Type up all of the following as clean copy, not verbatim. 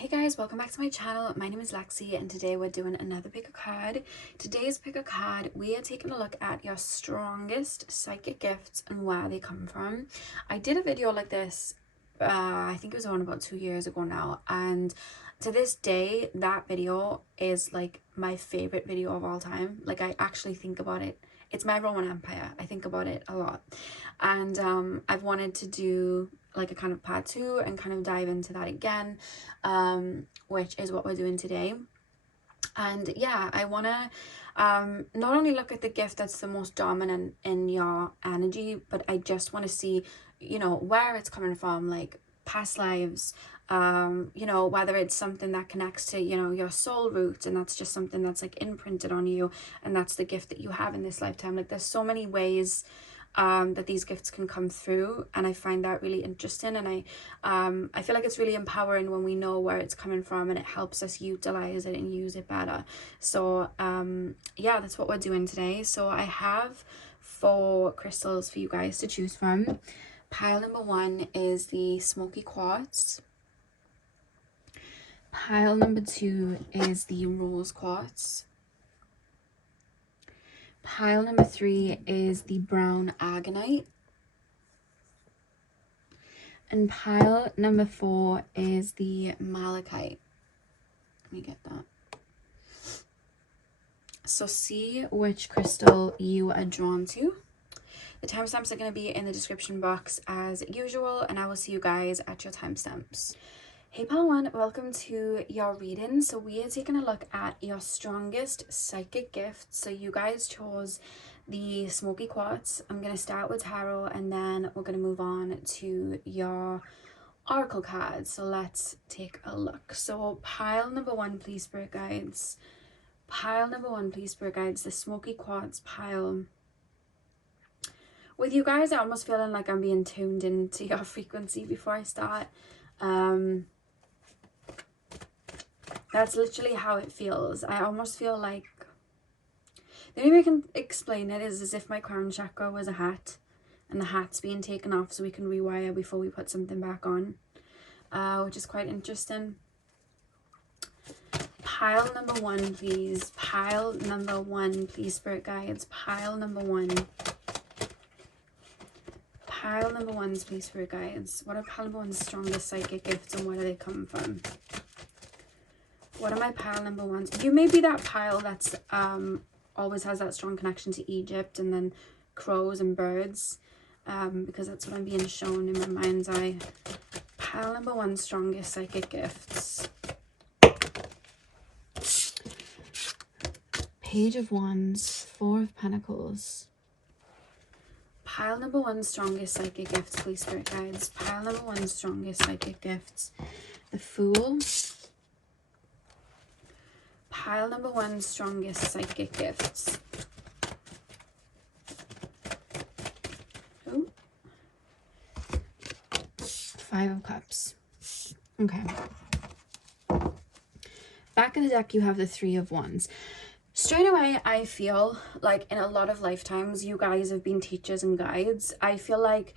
Hey guys, welcome back to my channel. My name is Lexi and today we're doing another pick a card. Today's pick a card, we are taking a look at your strongest psychic gifts and where they come from. I did a video like this, I think it was on about 2 years ago now, and to this day that video is like my favorite video of all time. Like, I actually think about it. It's my Roman Empire. I think about it a lot, and I've wanted to do like a kind of part 2 and kind of dive into that again, which is what we're doing today. And yeah, I want to not only look at the gift that's the most dominant in your energy, but I just want to see, you know, where it's coming from, like past lives, you know, whether it's something that connects to, you know, your soul roots, and that's just something that's like imprinted on you, and that's the gift that you have in this lifetime. Like, there's so many ways that these gifts can come through, and I find that really interesting, and I feel like it's really empowering when we know where it's coming from, and it helps us utilize it and use it better. So yeah, that's what we're doing today. So I have 4 crystals for you guys to choose from. Pile number 1 is the smoky quartz. Pile number 2 is the rose quartz. Pile number 3 is the brown aragonite. And pile number 4 is the malachite. Let me get that. So see which crystal you are drawn to. The timestamps are going to be in the description box as usual, and I will see you guys at your timestamps. Hey pile 1, welcome to your reading. So we are taking a look at your strongest psychic gifts. So you guys chose the smoky quartz. I'm going to start with tarot, and then we're going to move on to your oracle cards. So let's take a look. So pile number 1, please, spirit guides. Pile number 1, please, spirit guides. The smoky quartz pile. With you guys, I almost feeling like I'm being tuned into your frequency before I start. That's literally how it feels. I almost feel like, the only way I can explain it is as if my crown chakra was a hat, and the hat's being taken off so we can rewire before we put something back on, which is quite interesting. Pile number 1, please. Pile number 1, please, spirit guides. Pile number 1. Pile number 1's, please, spirit guides. What are pile number 1's strongest psychic gifts, and where do they come from? What are my pile number 1's? You may be that pile that's always has that strong connection to Egypt, and then crows and birds, because that's what I'm being shown in my mind's eye. Pile number 1's strongest psychic gifts. Page of Wands, 4 of Pentacles. Pile number 1's strongest psychic gifts, please, spirit guides. Pile number 1's strongest psychic gifts. The Fool. Pile number 1's strongest psychic gifts. Oh. 5 of Cups. Okay. Back in the deck, you have the 3 of Wands. Straight away, I feel like in a lot of lifetimes, you guys have been teachers and guides. I feel like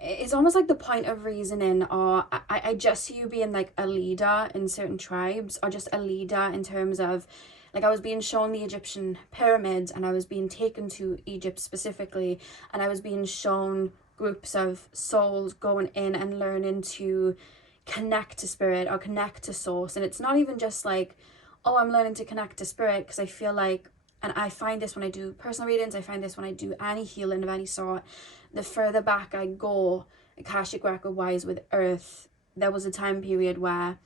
it's almost like the point of reasoning, or I just see you being like a leader in certain tribes, or just a leader in terms of, like, I was being shown the Egyptian pyramids, and I was being taken to Egypt specifically, and I was being shown groups of souls going in and learning to connect to spirit or connect to source. And it's not even just like, oh, I'm learning to connect to spirit, because I feel like, and I find this when I do personal readings, I find this when I do any healing of any sort, the further back I go, Akashic record wise with Earth, there was a time period where,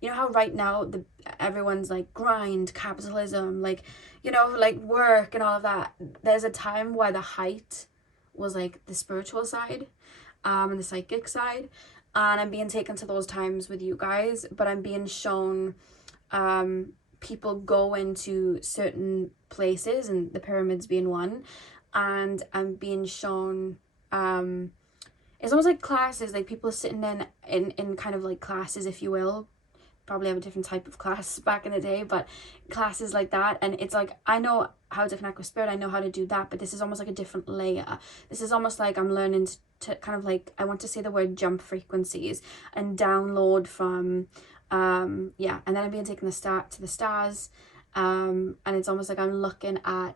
you know how right now everyone's like grind, capitalism, like, you know, like work and all of that. There's a time where the height was like the spiritual side, and the psychic side, and I'm being taken to those times with you guys, but I'm being shown people go into certain places, and the pyramids being one, and I'm being shown it's almost like classes, like people sitting in kind of like classes, if you will, probably have a different type of class back in the day, but classes like that, and it's like I know how to connect with spirit, I know how to do that, but this is almost like a different layer. This is almost like I'm learning to kind of like, I want to say the word jump frequencies and download from yeah, and then I'm being taken to the stars, and it's almost like I'm looking at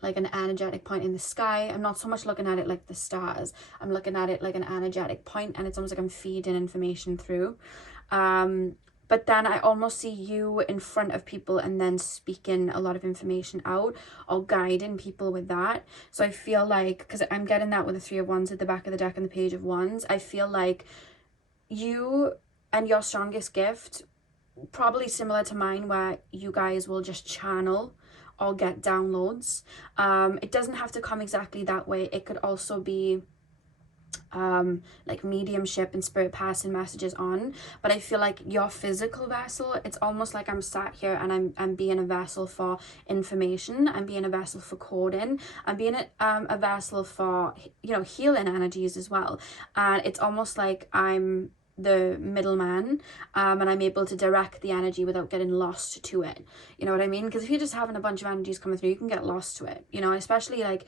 like an energetic point in the sky. I'm not so much looking at it like the stars, I'm looking at it like an energetic point, and it's almost like I'm feeding information through. But then I almost see you in front of people and then speaking a lot of information out or guiding people with that. So I feel like, because I'm getting that with the Three of Wands at the back of the deck and the Page of Wands, I feel like you and your strongest gift, probably similar to mine, where you guys will just channel or get downloads. It doesn't have to come exactly that way. It could also be like mediumship and spirit passing messages on, but I feel like your physical vessel, it's almost like I'm sat here and I'm being a vessel for information, I'm being a vessel for coding, I'm being a vessel for, you know, healing energies as well, and it's almost like I'm the middleman, and I'm able to direct the energy without getting lost to it, you know what I mean? Because if you're just having a bunch of energies coming through, you can get lost to it, you know, especially like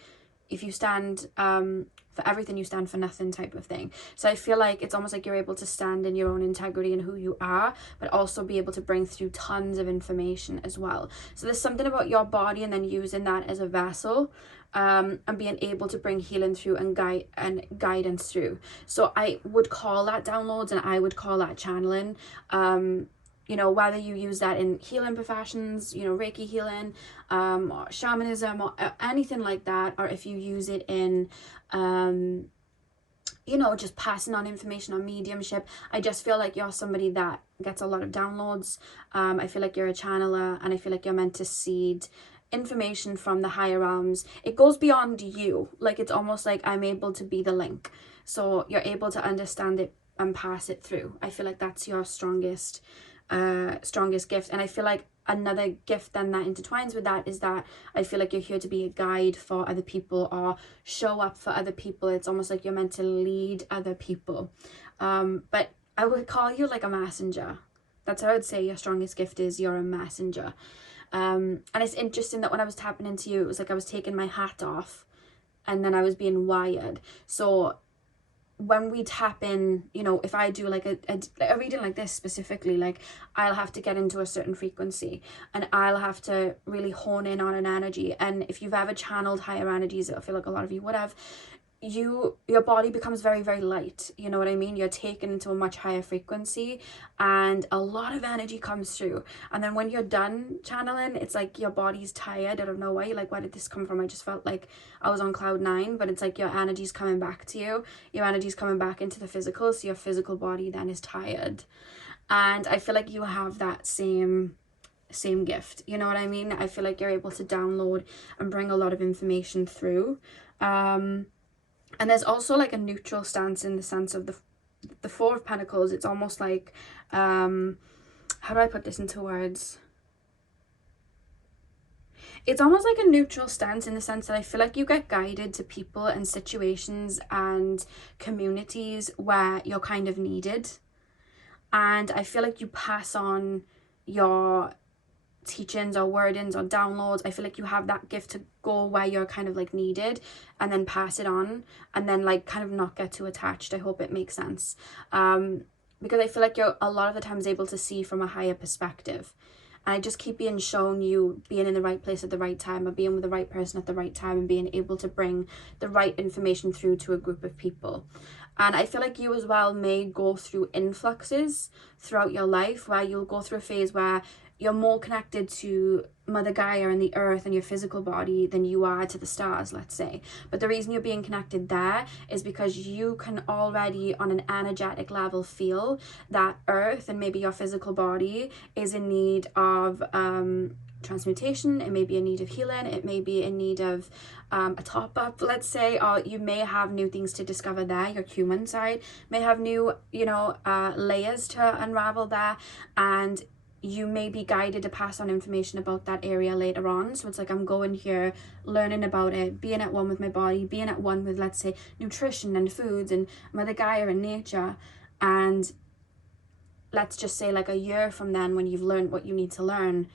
if you stand for everything, you stand for nothing type of thing. So I feel like it's almost like you're able to stand in your own integrity and who you are, but also be able to bring through tons of information as well. So there's something about your body and then using that as a vessel, and being able to bring healing through and guidance through. So I would call that downloads, and I would call that channeling. You know, whether you use that in healing professions, you know, Reiki healing, or shamanism, or anything like that, or if you use it in, you know, just passing on information on mediumship. I just feel like you're somebody that gets a lot of downloads. I feel like you're a channeler, and I feel like you're meant to seed information from the higher realms. It goes beyond you. Like, it's almost like I'm able to be the link. So you're able to understand it and pass it through. I feel like that's your strongest gift. And I feel like another gift then that intertwines with that is that I feel like you're here to be a guide for other people or show up for other people. It's almost like you're meant to lead other people, but I would call you like a messenger. That's how I would say your strongest gift is. You're a messenger. And it's interesting that when I was tapping into you, it was like I was taking my hat off and then I was being wired. So when we tap in, you know, if I do like a reading like this specifically, like I'll have to get into a certain frequency and I'll have to really hone in on an energy. And if you've ever channeled higher energies, I feel like a lot of you would have, your body becomes very, very light, you know what I mean? You're taken into a much higher frequency and a lot of energy comes through, and then when you're done channeling, it's like your body's tired. I don't know why, like, where did this come from? I just felt like I was on cloud 9, but it's like your energy's coming back to you, your energy's coming back into the physical, so your physical body then is tired. And I feel like you have that same gift, you know what I mean? I feel like you're able to download and bring a lot of information through. And there's also like a neutral stance in the sense of the Four of Pentacles. It's almost like, how do I put this into words? It's almost like a neutral stance in the sense that I feel like you get guided to people and situations and communities where you're kind of needed. And I feel like you pass on your teachings or wordings or downloads. I feel like you have that gift to go where you're kind of like needed and then pass it on and then like kind of not get too attached. I hope it makes sense, because I feel like you're a lot of the times able to see from a higher perspective, and I just keep being shown you being in the right place at the right time or being with the right person at the right time and being able to bring the right information through to a group of people. And I feel like you as well may go through influxes throughout your life where you'll go through a phase where you're more connected to Mother Gaia and the earth and your physical body than you are to the stars, let's say. But the reason you're being connected there is because you can already on an energetic level feel that earth and maybe your physical body is in need of transmutation. It may be in need of healing. It may be in need of a top up, let's say, or you may have new things to discover there. Your human side may have new, you know, layers to unravel there, and you may be guided to pass on information about that area later on. So it's like I'm going here, learning about it, being at one with my body, being at one with, let's say, nutrition and foods and Mother Gaia and nature, and let's just say like a year from then, when you've learned what you need to learn,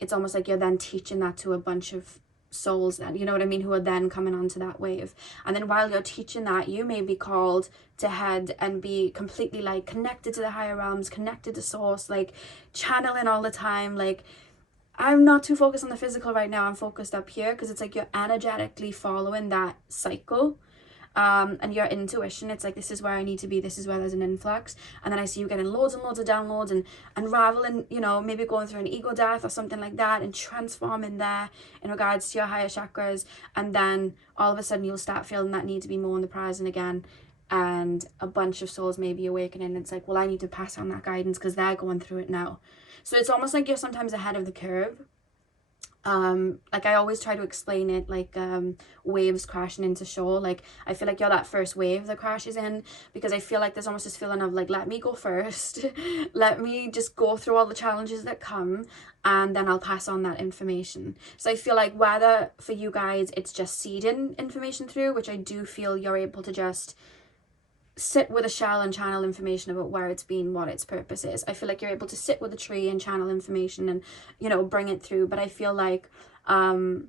it's almost like you're then teaching that to a bunch of souls then, you know what I mean, who are then coming onto that wave. And then while you're teaching that, you may be called to head and be completely like connected to the higher realms, connected to source, like channeling all the time. Like, I'm not too focused on the physical right now, I'm focused up here, because it's like you're energetically following that cycle. And your intuition, it's like, this is where I need to be, this is where there's an influx. And then I see you getting loads and loads of downloads and unraveling, you know, maybe going through an ego death or something like that, and transforming there in regards to your higher chakras. And then all of a sudden you'll start feeling that need to be more in the present again, and a bunch of souls may be awakening. It's like, well, I need to pass on that guidance because they're going through it now. So it's almost like you're sometimes ahead of the curve. Like I always try to explain it like waves crashing into shore. Like I feel like you're that first wave that crashes in, because I feel like there's almost this feeling of like, let me go first, let me just go through all the challenges that come, and then I'll pass on that information. So I feel like whether for you guys it's just seeding information through, which I do feel you're able to just sit with a shell and channel information about where it's been, what its purpose is. I feel like you're able to sit with a tree and channel information and, you know, bring it through. But I feel like no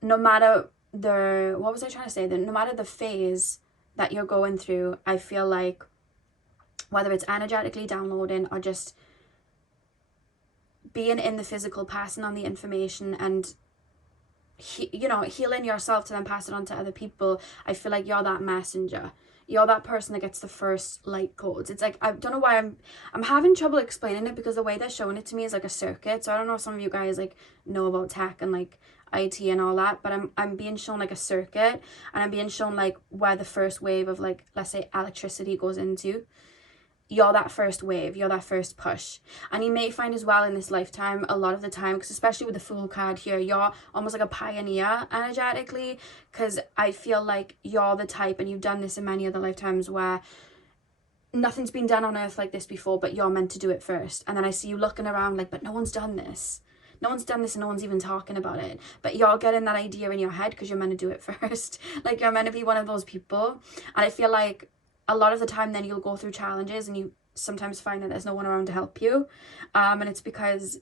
matter the, what was I trying to say then, no matter the phase that you're going through, I feel like whether it's energetically downloading or just being in the physical, passing on the information and you know, healing yourself to then pass it on to other people, I feel like you're that messenger. You're that person that gets the first light codes. It's like, I don't know why I'm having trouble explaining it, because the way they're showing it to me is like a circuit. So I don't know if some of you guys like know about tech and like IT and all that, but I'm being shown like a circuit, and I'm being shown like where the first wave of like, let's say electricity goes into. You're that first wave, you're that first push. And you may find as well in this lifetime, a lot of the time, because especially with the Fool card here, you're almost like a pioneer energetically, because I feel like you're the type, and you've done this in many other lifetimes, where nothing's been done on earth like this before, but you're meant to do it first. And then I see you looking around like, but no one's done this. No one's done this and no one's even talking about it. But you're getting that idea in your head because you're meant to do it first. Like you're meant to be one of those people. And I feel like a lot of the time then you'll go through challenges and you sometimes find that there's no one around to help you. And it's because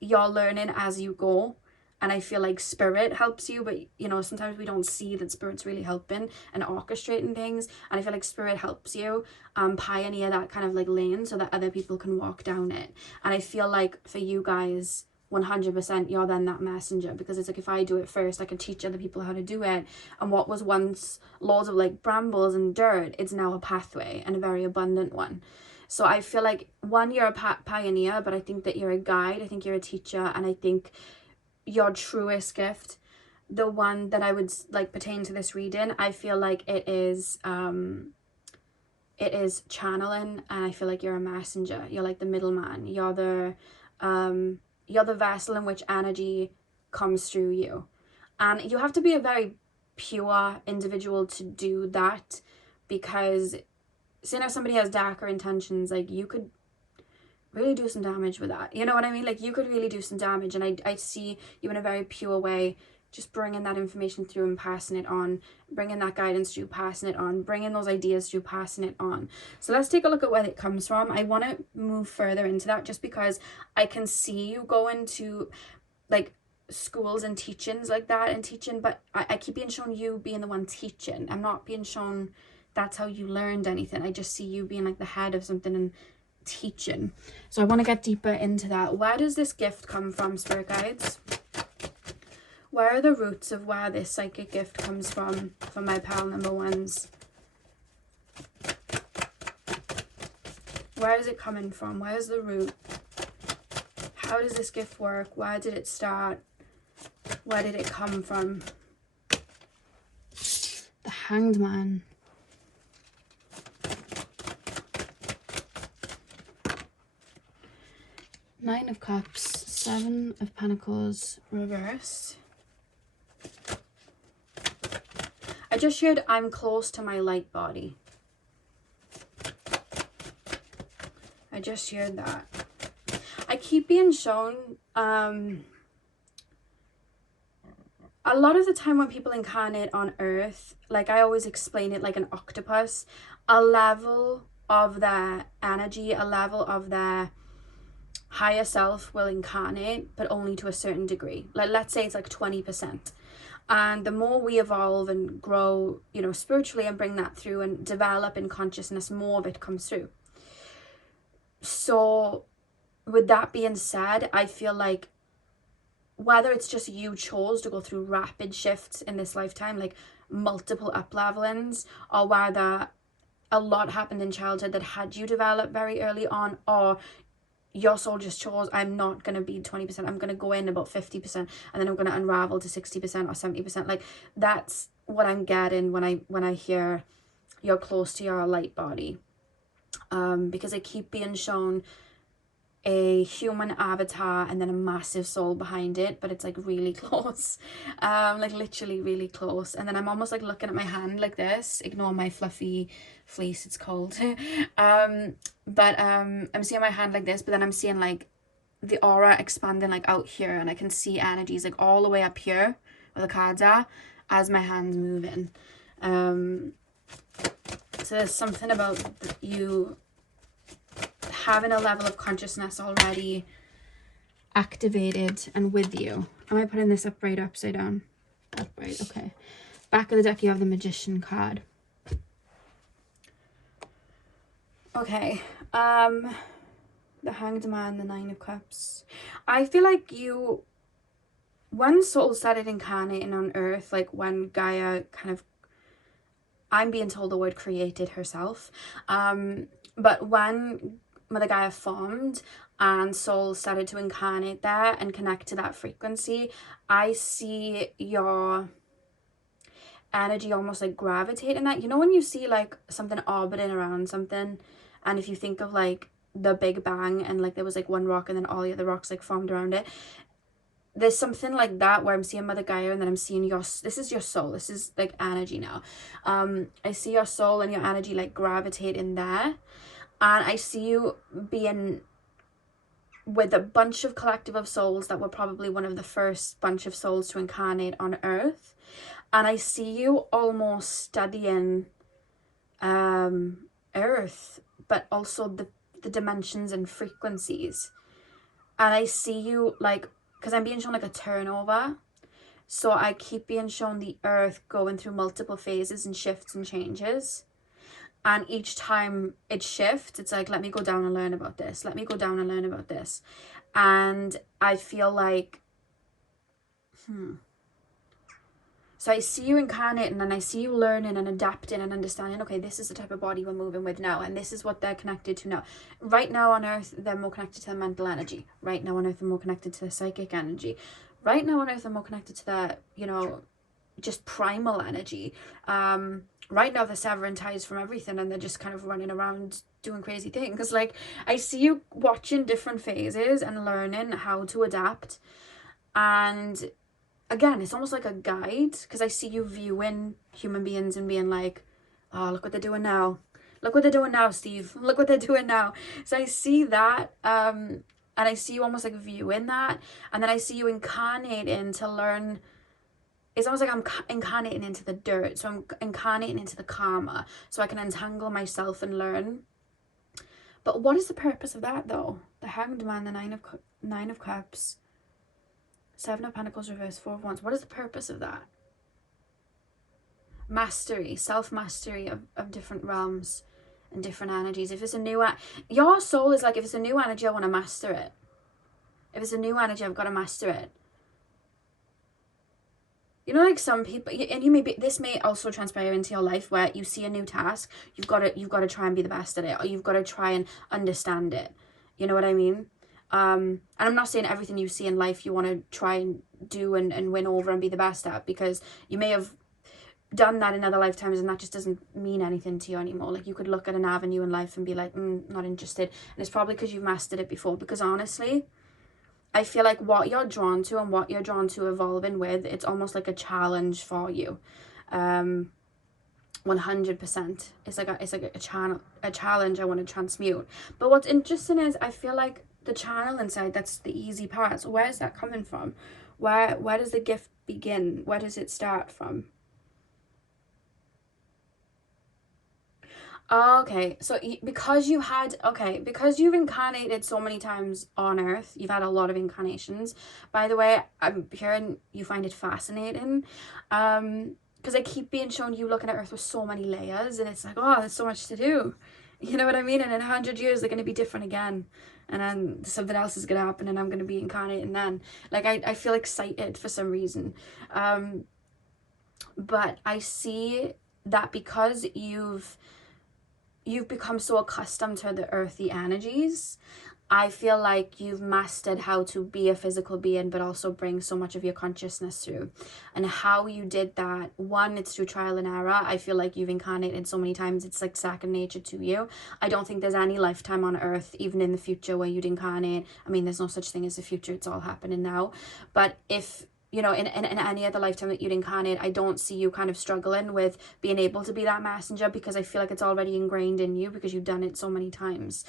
you're learning as you go. And I feel like spirit helps you, but you know, sometimes we don't see that spirit's really helping and orchestrating things. And I feel like spirit helps you pioneer that kind of like lane so that other people can walk down it. And I feel like for you guys, 100% you're then that messenger, because it's like, if I do it first, I can teach other people how to do it, and what was once loads of like brambles and dirt, it's now a pathway, and a very abundant one. So I feel like, one, you're a pioneer, but I think that you're a guide, I think you're a teacher, and I think your truest gift, the one that I would like pertain to this reading, I feel like it is channeling. And I feel like you're a messenger, you're like the middleman, you're the vessel in which energy comes through you. And you have to be a very pure individual to do that, because seeing if somebody has darker intentions, like you could really do some damage with that, you know what I mean? Like you could really do some damage. And I see you in a very pure way, just bringing that information through and passing it on, bringing that guidance through, passing it on, bringing those ideas through, passing it on. So let's take a look at where it comes from. I want to move further into that just because I can see you going to like schools and teachings like that and teaching, but I keep being shown you being the one teaching. I'm not being shown that's how you learned anything. I just see you being like the head of something and teaching. So I want to get deeper into that. Where does this gift come from, spirit guides? Where are the roots of where this psychic gift comes from my pal number ones? Where is it coming from? Where's the root? How does this gift work? Where did it start? Where did it come from? The Hanged Man. Nine of Cups, Seven of Pentacles, reversed. I just shared, I'm close to my light body. I just shared that. I keep being shown, a lot of the time when people incarnate on Earth, like I always explain it like an octopus, a level of their energy, a level of their higher self will incarnate, but only to a certain degree. Like, let's say it's like 20%. And the more we evolve and grow, you know, spiritually, and bring that through and develop in consciousness, more of it comes through. So with that being said, I feel like whether it's just you chose to go through rapid shifts in this lifetime, like multiple up levelings, or whether a lot happened in childhood that had you develop very early on, or your soul just chose, I'm not going to be 20%, I'm going to go in about 50%, and then I'm going to unravel to 60% or 70%. Like, that's what I'm getting when I hear you're close to your light body, because I keep being shown a human avatar and then a massive soul behind it, but it's like really close, like literally really close. And then I'm almost like looking at my hand like this, ignore my fluffy fleece, it's cold. I'm seeing my hand like this, but then I'm seeing like the aura expanding like out here, and I can see energies like all the way up here where the cards are as my hand's moving. So there's something about you having a level of consciousness already activated and with you. Am I putting this upright or upside down? Upright, okay. Back of the deck, you have the Magician card. Okay, the Hanged Man, the Nine of Cups. I feel like you, when soul started incarnating on Earth, like when Gaia kind of, I'm being told the word created herself, but when Mother Gaia formed and soul started to incarnate there and connect to that frequency, I see your energy almost like gravitating that. You know when you see like something orbiting around something, and if you think of like the Big Bang and like there was like one rock and then all the other rocks like formed around it, there's something like that where I'm seeing Mother Gaia and then I'm seeing your, this is your soul, this is like energy now. I see your soul and your energy like gravitate in there, and I see you being with a bunch of collective of souls that were probably one of the first bunch of souls to incarnate on Earth. And I see you almost studying Earth, but also the dimensions and frequencies. And I see you like, because I'm being shown like a turnover, so I keep being shown the Earth going through multiple phases and shifts and changes. And each time it shifts, it's like, let me go down and learn about this. Let me go down and learn about this. And I feel like, so I see you incarnating, and I see you learning and adapting and understanding, okay, this is the type of body we're moving with now, and this is what they're connected to now. Right now on Earth, they're more connected to the mental energy. Right now on Earth, they're more connected to the psychic energy. Right now on Earth, they're more connected to the, you know, just primal energy. Right now they're severing ties from everything, and they're just kind of running around doing crazy things. Like, I see you watching different phases and learning how to adapt. And again, it's almost like a guide, because I see you viewing human beings and being like, oh, look what they're doing now. Look what they're doing now, Steve. Look what they're doing now. So I see that, and I see you almost like viewing that. And then I see you incarnating to learn. It's almost like I'm incarnating into the dirt. So I'm incarnating into the karma, so I can untangle myself and learn. But what is the purpose of that, though? The Hanged Man, the Nine of Cups, Seven of Pentacles reversed, Four of Wands. What is the purpose of that? Mastery, self-mastery of different realms and different energies. If it's a new, your soul is like, if it's a new energy, I want to master it. If it's a new energy, I've got to master it. You know, like some people, and you may be, this may also transpire into your life where you see a new task, you've got to try and be the best at it, or you've got to try and understand it. You know what I mean? And I'm not saying everything you see in life you want to try and do and win over and be the best at, because you may have done that in other lifetimes and that just doesn't mean anything to you anymore. Like, you could look at an avenue in life and be like, not interested. And it's probably because you've mastered it before. Because honestly, I feel like what you're drawn to and what you're drawn to evolving with, it's almost like a challenge for you. 100%. It's like a challenge I want to transmute. But what's interesting is I feel like the channel inside, that's the easy part. So where is that coming from? Where does the gift begin? Where does it start from? Okay, so because you had, okay, because you've incarnated so many times on Earth, you've had a lot of incarnations. By the way, I'm hearing you find it fascinating. Because I keep being shown you looking at Earth with so many layers, and it's like, oh, there's so much to do. You know what I mean? And in 100 years, they're going to be different again. And then something else is going to happen, and I'm going to be incarnating then. Like, I feel excited for some reason. But I see that because you've become so accustomed to the earthy energies, I feel like you've mastered how to be a physical being but also bring so much of your consciousness through. And how you did that, one, it's through trial and error. I feel like you've incarnated so many times, it's like second nature to you. I don't think there's any lifetime on Earth, even in the future, where you'd incarnate. I mean, there's no such thing as the future, it's all happening now. But if you know, in any other lifetime that you'd incarnate, I don't see you kind of struggling with being able to be that messenger, because I feel like it's already ingrained in you because you've done it so many times.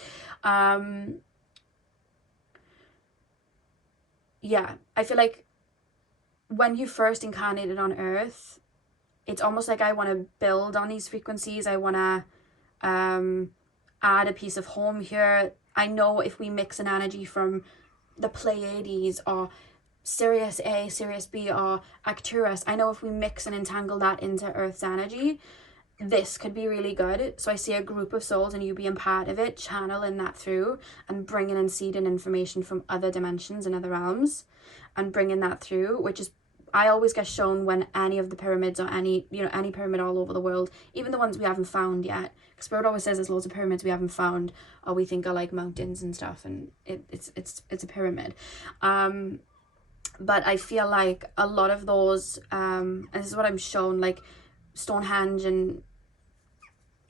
Yeah, I feel like when you first incarnated on Earth, it's almost like I want to build on these frequencies. I want to add a piece of home here. I know if we mix an energy from the Pleiades or Sirius A, Sirius B, or Arcturus, I know if we mix and entangle that into Earth's energy, this could be really good. So I see a group of souls and you being part of it, channeling that through and bringing and seeding information from other dimensions and other realms and bringing that through, which is, I always get shown when any of the pyramids or any, you know, any pyramid all over the world, even the ones we haven't found yet, because Spirit always says there's loads of pyramids we haven't found or we think are like mountains and stuff, and it's a pyramid. But I feel like a lot of those, and this is what I'm shown, like Stonehenge and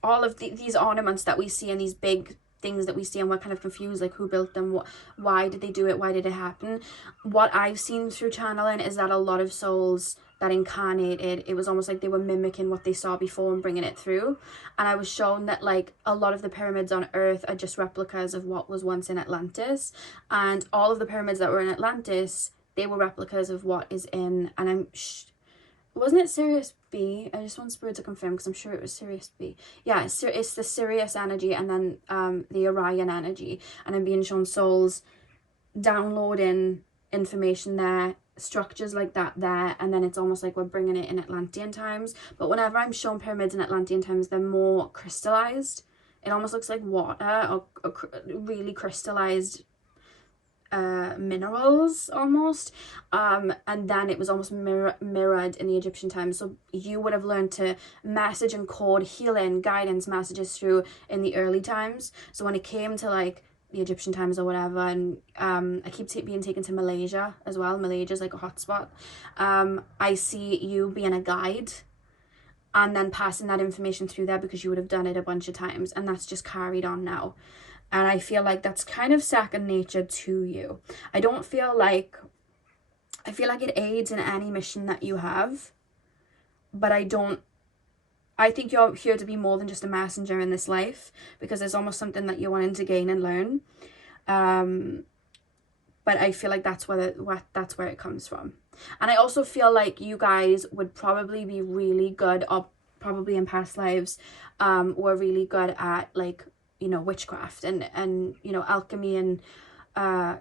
all of these ornaments that we see and these big things that we see, and we're kind of confused, like who built them, why did they do it, why did it happen. What I've seen through channeling is that a lot of souls that incarnated, it was almost like they were mimicking what they saw before and bringing it through. And I was shown that like a lot of the pyramids on Earth are just replicas of what was once in Atlantis, and all of the pyramids that were in Atlantis, they were replicas of what is in, and wasn't it Sirius B? I just want Spirit to confirm because I'm sure it was Sirius B. Yeah, it's the Sirius energy and then the Orion energy. And I'm being shown souls downloading information there, structures like that there, and then it's almost like we're bringing it in Atlantean times. But whenever I'm shown pyramids in Atlantean times, they're more crystallized. It almost looks like water or really crystallized minerals almost, and then it was almost mirrored in the Egyptian times. So you would have learned to message and code healing guidance messages through in the early times. So when it came to like the Egyptian times or whatever, and I keep being taken to Malaysia as well. Malaysia's like a hotspot. I see you being a guide and then passing that information through there because you would have done it a bunch of times, and that's just carried on now. And I feel like that's kind of second nature to you. I feel like it aids in any mission that you have, but I think you're here to be more than just a messenger in this life, because there's almost something that you're wanting to gain and learn. But I feel like that's where it comes from. And I also feel like you guys would probably be really good, or probably in past lives were really good at like, you know, witchcraft and you know, alchemy and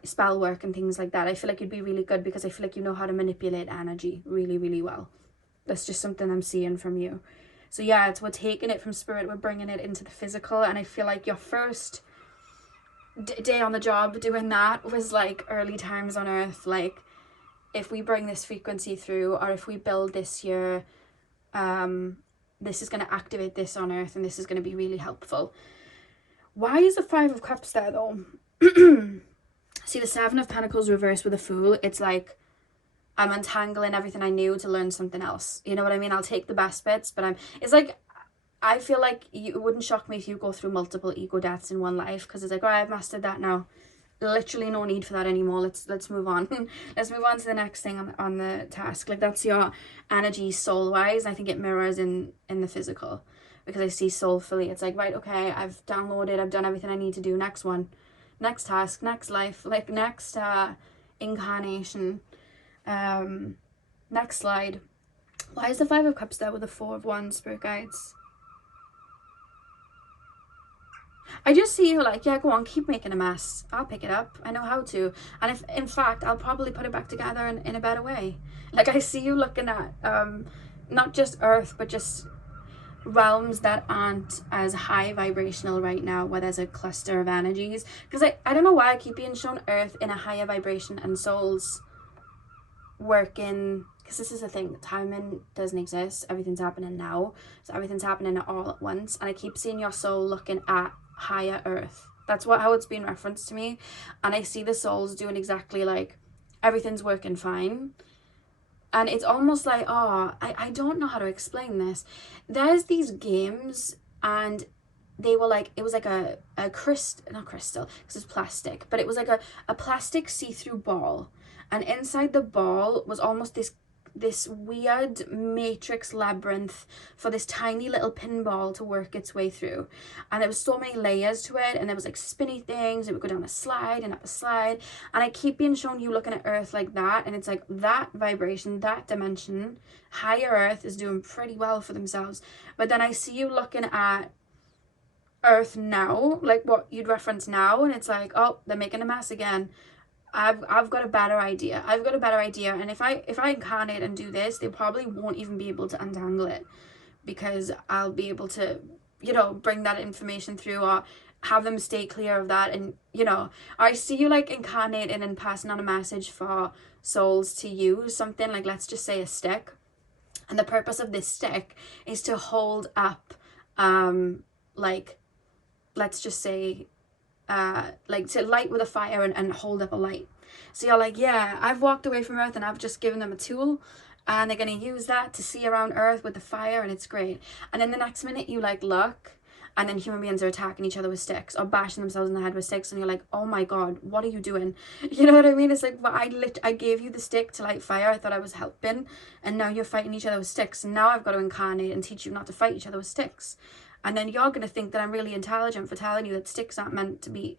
spell work and things like that. I feel like you'd be really good because I feel like you know how to manipulate energy really, really well. That's just something I'm seeing from you. So yeah, we're taking it from Spirit, we're bringing it into the physical, and I feel like your first day on the job doing that was like early times on Earth. Like, if we bring this frequency through, or if we build this here, this is going to activate this on Earth, and this is going to be really helpful. Why is the Five of Cups there though? See, the Seven of Pentacles reversed with a Fool. It's like I'm untangling everything I knew to learn something else. You know what I mean? I'll take the best bits, but it's like, I feel like it wouldn't shock me if you go through multiple ego deaths in one life, because it's like, oh, I've mastered that now. Literally no need for that anymore. Let's move on. Let's move on to the next thing on the task. Like, that's your energy soul wise. I think it mirrors in the physical, because I see soulfully. It's like, right, okay, I've downloaded, I've done everything I need to do. Next one, next task, next life, like next incarnation. Next slide. Why is the Five of Cups there with the Four of Wands, Spirit guides? I just see you like, yeah, go on, keep making a mess. I'll pick it up. I know how to. And if, in fact, I'll probably put it back together in a better way. Like, I see you looking at not just Earth, but just realms that aren't as high vibrational right now, where there's a cluster of energies. Because I don't know why I keep being shown Earth in a higher vibration and souls working, because this is the thing, timing doesn't exist, everything's happening now, so everything's happening all at once, and I keep seeing your soul looking at higher Earth. That's how it's been referenced to me, and I see the souls doing exactly like everything's working fine. And it's almost like, oh, I don't know how to explain this. There's these games, and they were like, it was like a crystal, not crystal, because it's plastic, but it was like a plastic see-through ball. And inside the ball was almost this weird matrix labyrinth for this tiny little pinball to work its way through. And there was so many layers to it, and there was like spinny things. It would go down a slide and up a slide. And I keep being shown you looking at Earth like that, and it's like that vibration, that dimension, higher Earth is doing pretty well for themselves. But then I see you looking at Earth now, like what you'd reference now, and it's like, oh, they're making a mess again. I've got a better idea. I've got a better idea. And if I incarnate and do this, they probably won't even be able to untangle it, because I'll be able to, you know, bring that information through, or have them stay clear of that. And, you know, I see you like incarnating and passing on a message for souls to use something like, let's just say, a stick. And the purpose of this stick is to hold up, like, let's just say, like to light with a fire and hold up a light. So you're like, yeah, I've walked away from Earth and I've just given them a tool, and they're going to use that to see around Earth with the fire, and it's great. And then the next minute you like look, and then human beings are attacking each other with sticks or bashing themselves in the head with sticks, and you're like, oh my god, what are you doing? You know what I mean? It's like, well, I gave you the stick to light fire. I thought I was helping, and now you're fighting each other with sticks, and now I've got to incarnate and teach you not to fight each other with sticks. And then you're going to think that I'm really intelligent for telling you that sticks aren't meant to be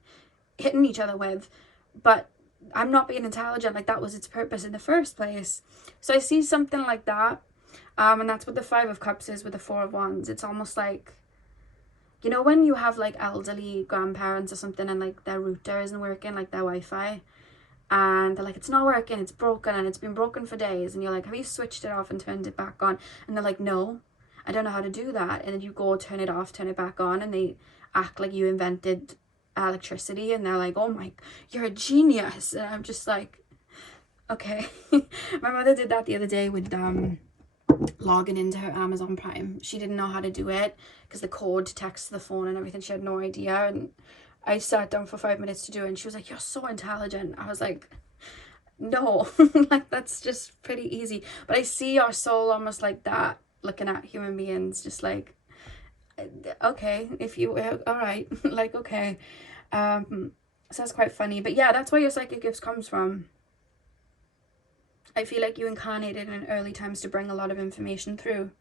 hitting each other with. But I'm not being intelligent. Like, that was its purpose in the first place. So I see something like that. And that's what the Five of Cups is with the Four of Wands. It's almost like, you know, when you have like elderly grandparents or something, and like their router isn't working, like their Wi-Fi. And they're like, it's not working, it's broken, and it's been broken for days. And you're like, have you switched it off and turned it back on? And they're like, no, I don't know how to do that. And then you go turn it off, turn it back on, and they act like you invented electricity, and they're like, oh my, you're a genius. And I'm just like, okay. My mother did that the other day with logging into her Amazon Prime. She didn't know how to do it because the code to text the phone and everything, she had no idea. And I sat down for 5 minutes to do it, and she was like, you're so intelligent. I was like, no. Like, that's just pretty easy. But I see our soul almost like that, looking at human beings, just like, okay, if you, all right. Like, okay. So that's quite funny. But yeah, that's where your psychic gifts comes from. I feel like you incarnated in early times to bring a lot of information through.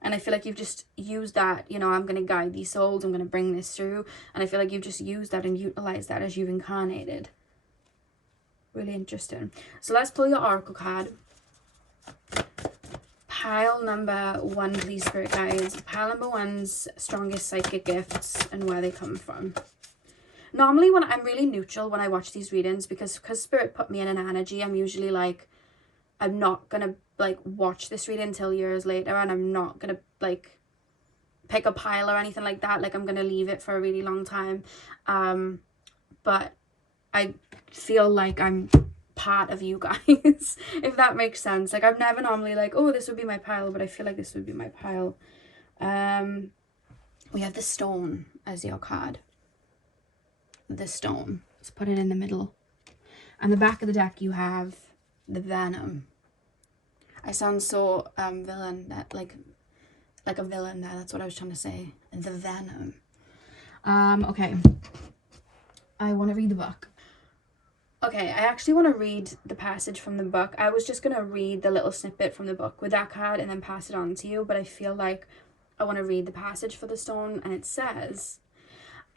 And I feel like you've just used that, you know, I'm going to guide these souls, I'm going to bring this through. And I feel like you've just used that and utilized that as you've incarnated. Really interesting. So let's pull your oracle card. Pile number 1, please, spirit guides. Pile number 1's strongest psychic gifts and where they come from. Normally when I'm really neutral when I watch these readings, because spirit put me in an energy, I'm usually like, I'm not gonna like watch this reading until years later, and I'm not gonna like pick a pile or anything like that. Like, I'm gonna leave it for a really long time. But I feel like I'm part of you guys, if that makes sense. Like, I'm never normally like, oh, this would be my pile, but I feel like this would be my pile. We have the stone as your card. The stone. Let's put it in the middle. On the back of the deck you have the venom. I sound so villain, that like a villain there. That's what I was trying to say. The venom. Okay. I want to read the book. Okay, I actually want to read the passage from the book. I was just going to read the little snippet from the book with that card and then pass it on to you, but I feel like I want to read the passage for the stone, and it says,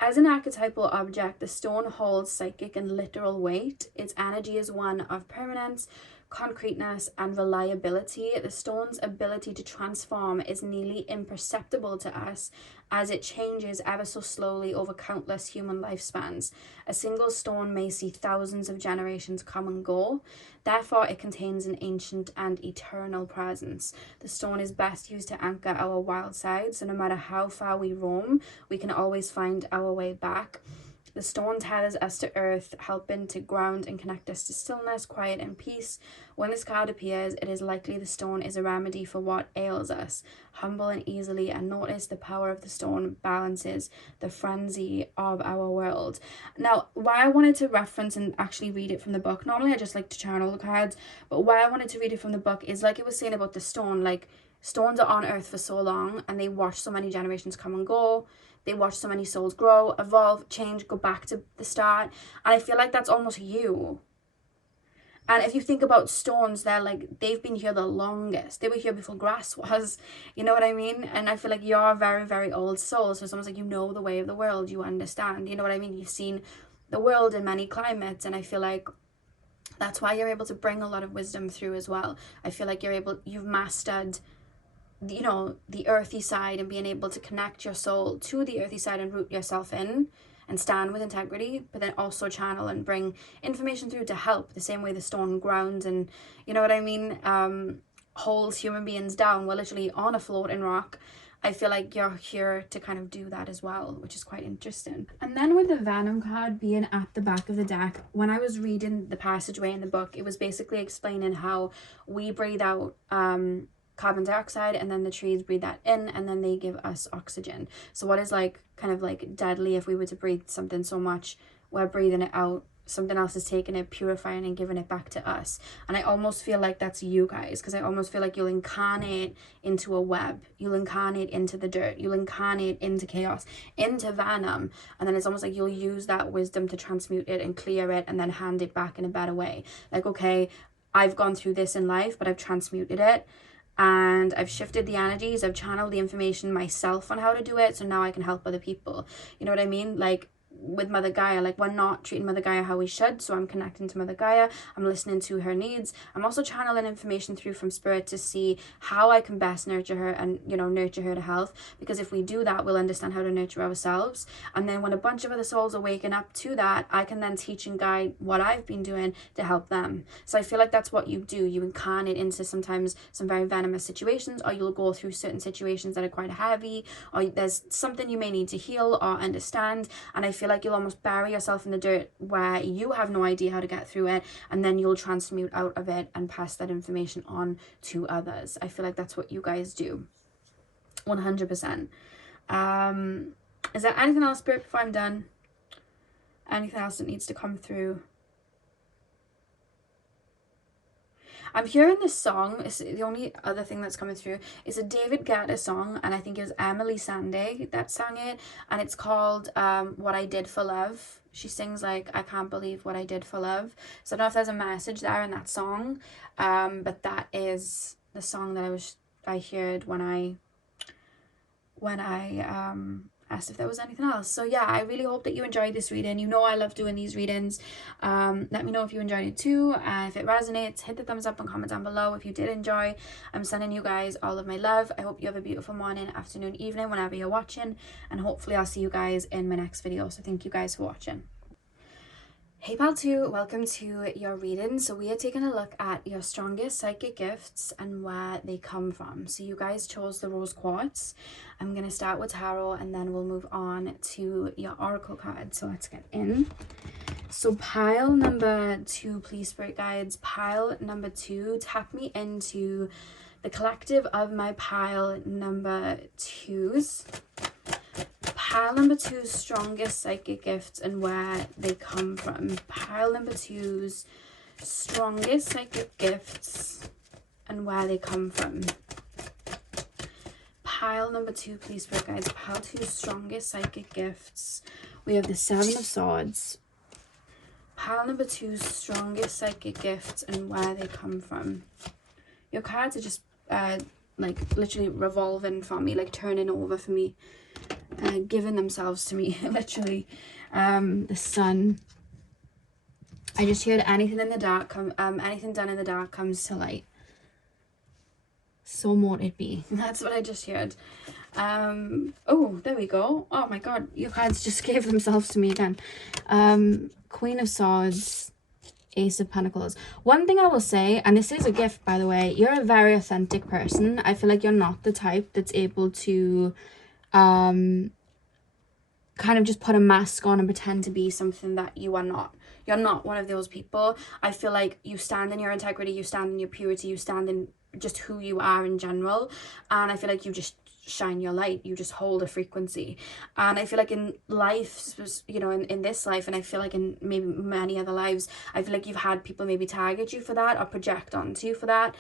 as an archetypal object, the stone holds psychic and literal weight. Its energy is one of permanence, concreteness, and reliability. The stone's ability to transform is nearly imperceptible to us as it changes ever so slowly over countless human lifespans. A single stone may see thousands of generations come and go. Therefore, it contains an ancient and eternal presence. The stone is best used to anchor our wild side, so no matter how far we roam, we can always find our way back. The stone tethers us to earth, helping to ground and connect us to stillness, quiet, and peace. When this card appears, it is likely the stone is a remedy for what ails us. Humble and easily, and notice the power of the stone balances the frenzy of our world. Now, why I wanted to reference and actually read it from the book, normally I just like to channel the cards, but why I wanted to read it from the book is like it was saying about the stone, like stones are on earth for so long and they watch so many generations come and go. They watch so many souls grow, evolve, change, go back to the start. And I feel like that's almost you. And if you think about stones, they're like, they've been here the longest. They were here before grass was, you know what I mean? And I feel like you're a very, very old soul. So it's almost like you know the way of the world, you understand, you know what I mean? You've seen the world in many climates. And I feel like that's why you're able to bring a lot of wisdom through as well. I feel like you've mastered, you know, the earthy side and being able to connect your soul to the earthy side and root yourself in and stand with integrity, but then also channel and bring information through to help, the same way the stone grounds and, you know what I mean, holds human beings down. We're literally on a floating rock. I feel like you're here to kind of do that as well, which is quite interesting. And then with the Venom card being at the back of the deck, when I was reading the passageway in the book, it was basically explaining how we breathe out carbon dioxide, and then the trees breathe that in, and then they give us oxygen. So what is like kind of like deadly if we were to breathe something so much, we're breathing it out, something else is taking it, purifying and giving it back to us. And I almost feel like that's you guys, because I almost feel like you'll incarnate into a web, you'll incarnate into the dirt, you'll incarnate into chaos, into venom, and then it's almost like you'll use that wisdom to transmute it and clear it and then hand it back in a better way. Like, okay, I've gone through this in life, but I've transmuted it and I've shifted the energies, I've channeled the information myself on how to do it, so now I can help other people. You know what I mean? Like with Mother Gaia, like we're not treating Mother Gaia how we should, so I'm connecting to Mother Gaia, I'm listening to her needs, I'm also channeling information through from spirit to see how I can best nurture her and, you know, nurture her to health, because if we do that, we'll understand how to nurture ourselves. And then when a bunch of other souls are waking up to that, I can then teach and guide what I've been doing to help them. So I feel like that's what you do. You incarnate into sometimes some very venomous situations, or you'll go through certain situations that are quite heavy, or there's something you may need to heal or understand, and I feel like you'll almost bury yourself in the dirt where you have no idea how to get through it, and then you'll transmute out of it and pass that information on to others. I feel like that's what you guys do 100%. Is there anything else, Spirit, before I'm done? Anything else that needs to come through? I'm hearing this song. It's the only other thing that's coming through. It's a David Guetta song, and I think it was Emily Sandé that sang it, and it's called What I Did for Love. She sings like, I can't believe what I did for love. So I don't know if there's a message there in that song, but that is the song that I heard when I asked if there was anything else. So yeah, I really hope that you enjoyed this reading. You know I love doing these readings. Let me know if you enjoyed it too, and if it resonates, hit the thumbs up and comment down below if you did enjoy. I'm sending you guys all of my love. I hope you have a beautiful morning, afternoon, evening, whenever you're watching, and hopefully I'll see you guys in my next video. So thank you guys for watching. Hey pal 2, welcome to your reading. So we are taking a look at your strongest psychic gifts and where they come from. So you guys chose the rose quartz. I'm going to start with tarot, and then we'll move on to your oracle card. So let's get in. So pile number 2, please, spirit guides. Pile number 2, tap me into the collective of my pile number 2s. Pile number 2's strongest psychic gifts and where they come from. Pile number 2's strongest psychic gifts and where they come from. Pile number 2, please, spirit guides. Pile 2's strongest psychic gifts. We have the 7 of Swords. Pile number 2's strongest psychic gifts and where they come from. Your cards are just like literally revolving for me, like turning over for me. Giving themselves to me, literally. The Sun, I just heard anything in the dark anything done in the dark comes to light. So mote it be. That's what I just heard. Oh, there we go. Oh my god, your cards just gave themselves to me again. Queen of Swords, Ace of Pentacles. One thing I will say, and this is a gift by the way, you're a very authentic person. I feel like you're not the type that's able to kind of just put a mask on and pretend to be something that you are not. You're not one of those people. I feel like you stand in your integrity, you stand in your purity, you stand in just who you are in general, and I feel like you just shine your light, you just hold a frequency. And I feel like in life, you know, in this life, and I feel like in maybe many other lives, I feel like you've had people maybe target you for that or project onto you for that,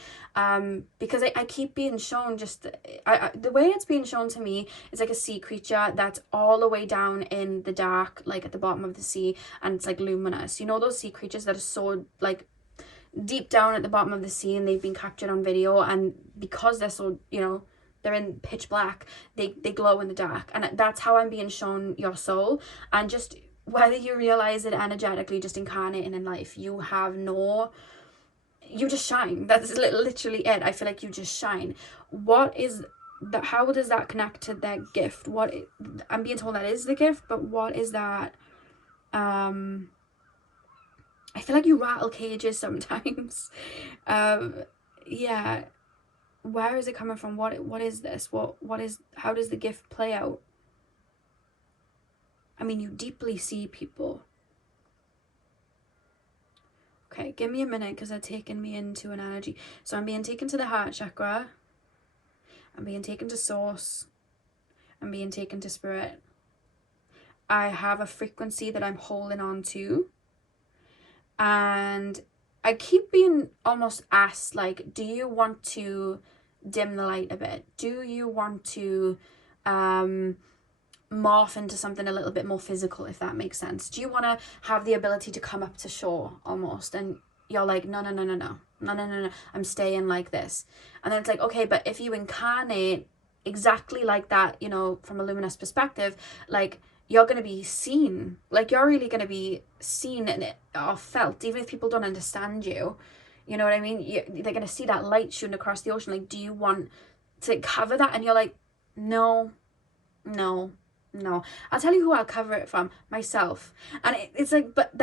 because I keep being shown just the way it's being shown to me is like a sea creature that's all the way down in the dark, like at the bottom of the sea, and it's like luminous. You know those sea creatures that are so like deep down at the bottom of the sea, and they've been captured on video, and because they're so, you know, they're in pitch black, they glow in the dark. And that's how I'm being shown your soul. And just whether you realize it energetically, just incarnating in life, you just shine. That's literally it. I feel like you just shine. What is that? How does that connect to their gift? I'm being told that is the gift, but what is that? I feel like you rattle cages sometimes. Yeah. Where is it coming from? What is this? How does the gift play out? I mean, you deeply see people. Okay, give me a minute because they're taking me into an energy. So I'm being taken to the heart chakra. I'm being taken to source. I'm being taken to spirit. I have a frequency that I'm holding on to. And I keep being almost asked, like, do you want to dim the light a bit? Do you want to morph into something a little bit more physical, if that makes sense? Do you want to have the ability to come up to shore almost? And you're like, no, I'm staying like this. And then it's like, okay, but if you incarnate exactly like that, you know, from a luminous perspective, like, you're going to be seen. Like, you're really going to be seen or felt, even if people don't understand you. You know what I mean? They're going to see that light shooting across the ocean. Like, do you want to cover that? And you're like, no. I'll tell you who I'll cover it from. Myself. And it's like, but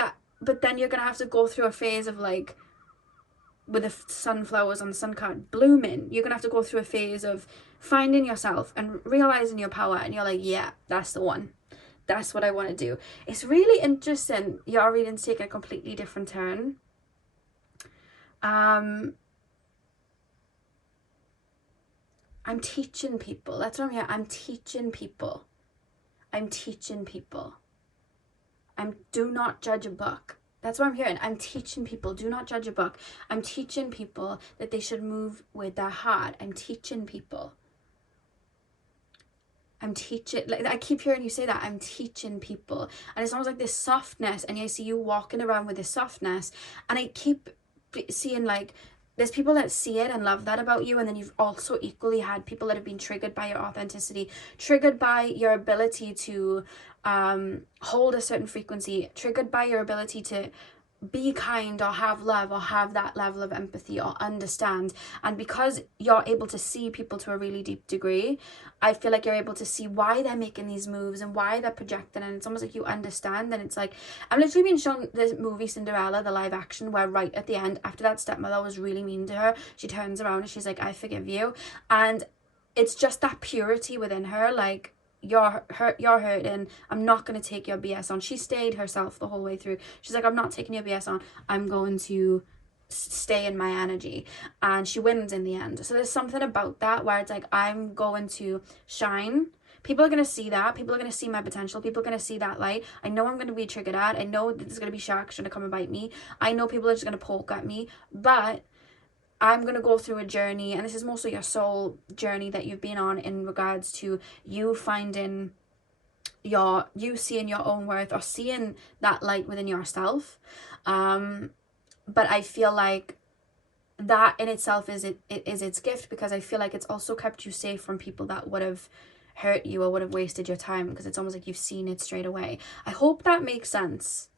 then you're going to have to go through a phase of, like, with the sunflowers on the sun card blooming, you're going to have to go through a phase of finding yourself and realizing your power. And you're like, yeah, that's the one. That's what I want to do. It's really interesting. Your reading's taking a completely different turn. I'm teaching people. That's what I'm here. I'm teaching people. Do not judge a book. That's what I'm hearing. I'm teaching people. Do not judge a book. I'm teaching people that they should move with their heart. I'm teaching people. Like, I keep hearing you say that. I'm teaching people. And it's almost like this softness. And I see you walking around with this softness. And I keep seeing, like, there's people that see it and love that about you. And then you've also equally had people that have been triggered by your authenticity, triggered by your ability to hold a certain frequency, triggered by your ability to be kind or have love or have that level of empathy or understand. And because you're able to see people to a really deep degree, I feel like you're able to see why they're making these moves and why they're projecting, and it's almost like you understand. And it's like, I'm literally being shown the movie Cinderella, the live action, where right at the end, after that stepmother was really mean to her, she turns around and she's like, I forgive you. And it's just that purity within her, like, you're hurting, I'm not going to take your BS on. She stayed herself the whole way through. She's like, I'm not taking your BS on, I'm going to stay in my energy. And she wins in the end. So there's something about that where it's like, I'm going to shine. People are going to see that. People are going to see my potential. People are going to see that light. I know I'm going to be triggered at. I know there's going to be sharks trying to come and bite me. I know people are just going to poke at me, but I'm going to go through a journey, and this is mostly your soul journey that you've been on in regards to you finding you seeing your own worth or seeing that light within yourself. But I feel like that in itself is its gift, because I feel like it's also kept you safe from people that would have hurt you or would have wasted your time, because it's almost like you've seen it straight away. I hope that makes sense.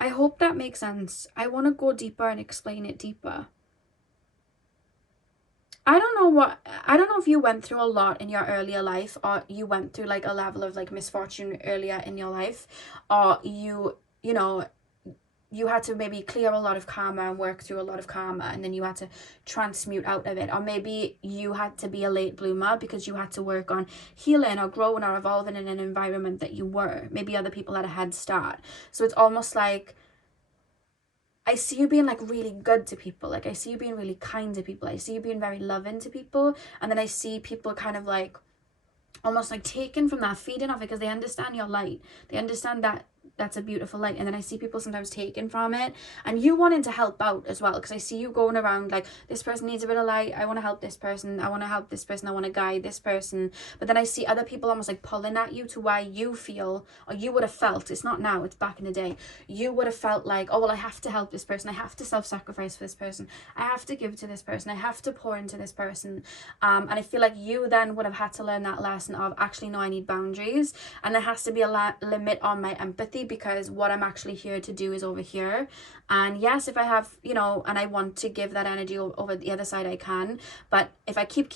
I hope that makes sense. I want to go deeper and explain it deeper. I don't know if you went through a lot in your earlier life, or you went through like a level of like misfortune earlier in your life, or you know, you had to maybe clear a lot of karma and work through a lot of karma, and then you had to transmute out of it. Or maybe you had to be a late bloomer because you had to work on healing or growing or evolving in an environment that you were. Maybe other people had a head start. So it's almost like I see you being like really good to people. Like I see you being really kind to people. I see you being very loving to people. And then I see people kind of like almost like taken from that, feeding off it, because they understand your light. They understand that that's a beautiful light. And then I see people sometimes taken from it, and you wanting to help out as well, because I see you going around like, this person needs a bit of light, I want to help this person, I want to help this person, I want to guide this person. But then I see other people almost like pulling at you to why you feel, or you would have felt, it's not now, it's back in the day, you would have felt like, oh well, I have to help this person, I have to self-sacrifice for this person, I have to give to this person, I have to pour into this person. And I feel like you then would have had to learn that lesson of, actually no, I need boundaries, and there has to be a limit on my empathy, because what I'm actually here to do is over here. And yes, if I have, you know, and I want to give that energy over the other side, I can. But if I keep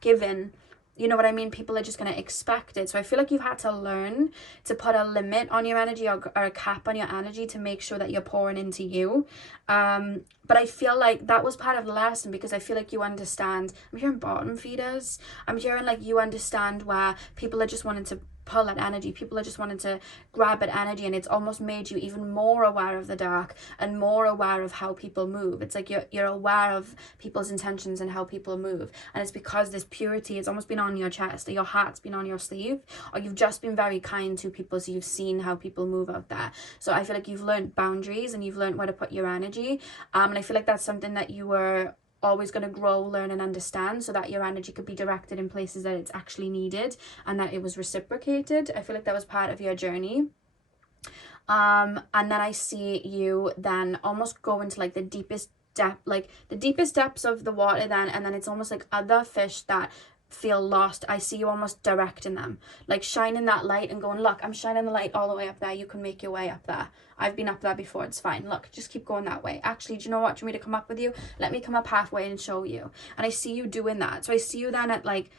giving, you know what I mean, people are just going to expect it. So I feel like you've had to learn to put a limit on your energy, or a cap on your energy, to make sure that you're pouring into you. But I feel like that was part of the lesson, because I feel like you understand. I'm hearing bottom feeders. I'm hearing like you understand where people are just wanting to pull at energy. People are just wanting to grab at energy, and it's almost made you even more aware of the dark and more aware of how people move. It's like you're aware of people's intentions and how people move, and it's because this purity has almost been on your chest, or your heart's been on your sleeve, or you've just been very kind to people, so you've seen how people move out there. So I feel like you've learned boundaries, and you've learned where to put your energy, and I feel like that's something that you were always going to grow, learn and understand, so that your energy could be directed in places that it's actually needed, and that it was reciprocated. I feel like that was part of your journey. And then I see you then almost go into like the deepest depths of the water then, and then it's almost like other fish that feel lost. I see you almost directing them, like shining that light and going, look, I'm shining the light all the way up there, you can make your way up there, I've been up there before, it's fine, look, just keep going that way. Actually, do you know what, do you want me to come up with you? Let me come up halfway and show you. And I see you doing that. So I see you then at like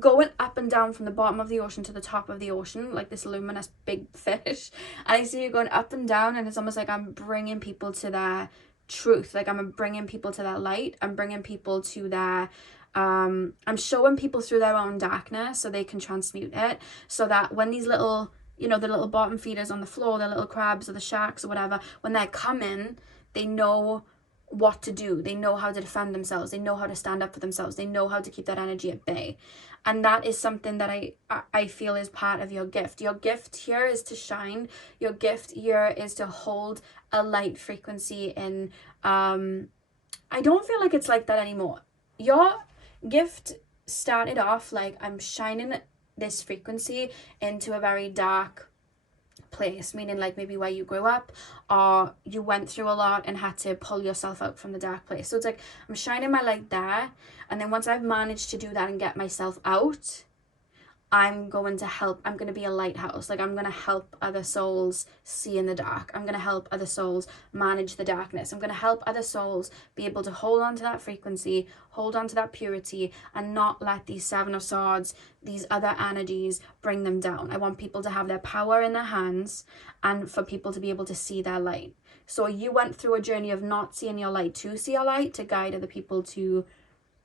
going up and down from the bottom of the ocean to the top of the ocean, like this luminous big fish. And I see you going up and down, and it's almost like I'm bringing people to their truth, like I'm bringing people to their light, I'm bringing people to their I'm showing people through their own darkness so they can transmute it, so that when these little, you know, the little bottom feeders on the floor, the little crabs or the sharks or whatever, when they're coming, they know what to do, they know how to defend themselves, they know how to stand up for themselves, they know how to keep that energy at bay. And that is something that I feel is part of your gift. Your gift here is to shine. Your gift here is to hold a light frequency in I don't feel like it's like that anymore. Your gift started off like, I'm shining this frequency into a very dark place, meaning like maybe where you grew up, or you went through a lot and had to pull yourself out from the dark place. So it's like, I'm shining my light there, and then once I've managed to do that and get myself out, I'm going to help. I'm going to be a lighthouse. Like I'm going to help other souls see in the dark. I'm going to help other souls manage the darkness. I'm going to help other souls be able to hold on to that frequency, hold on to that purity, and not let these Seven of Swords, these other energies, bring them down. I want people to have their power in their hands, and for people to be able to see their light. So you went through a journey of not seeing your light to see your light, to guide other people to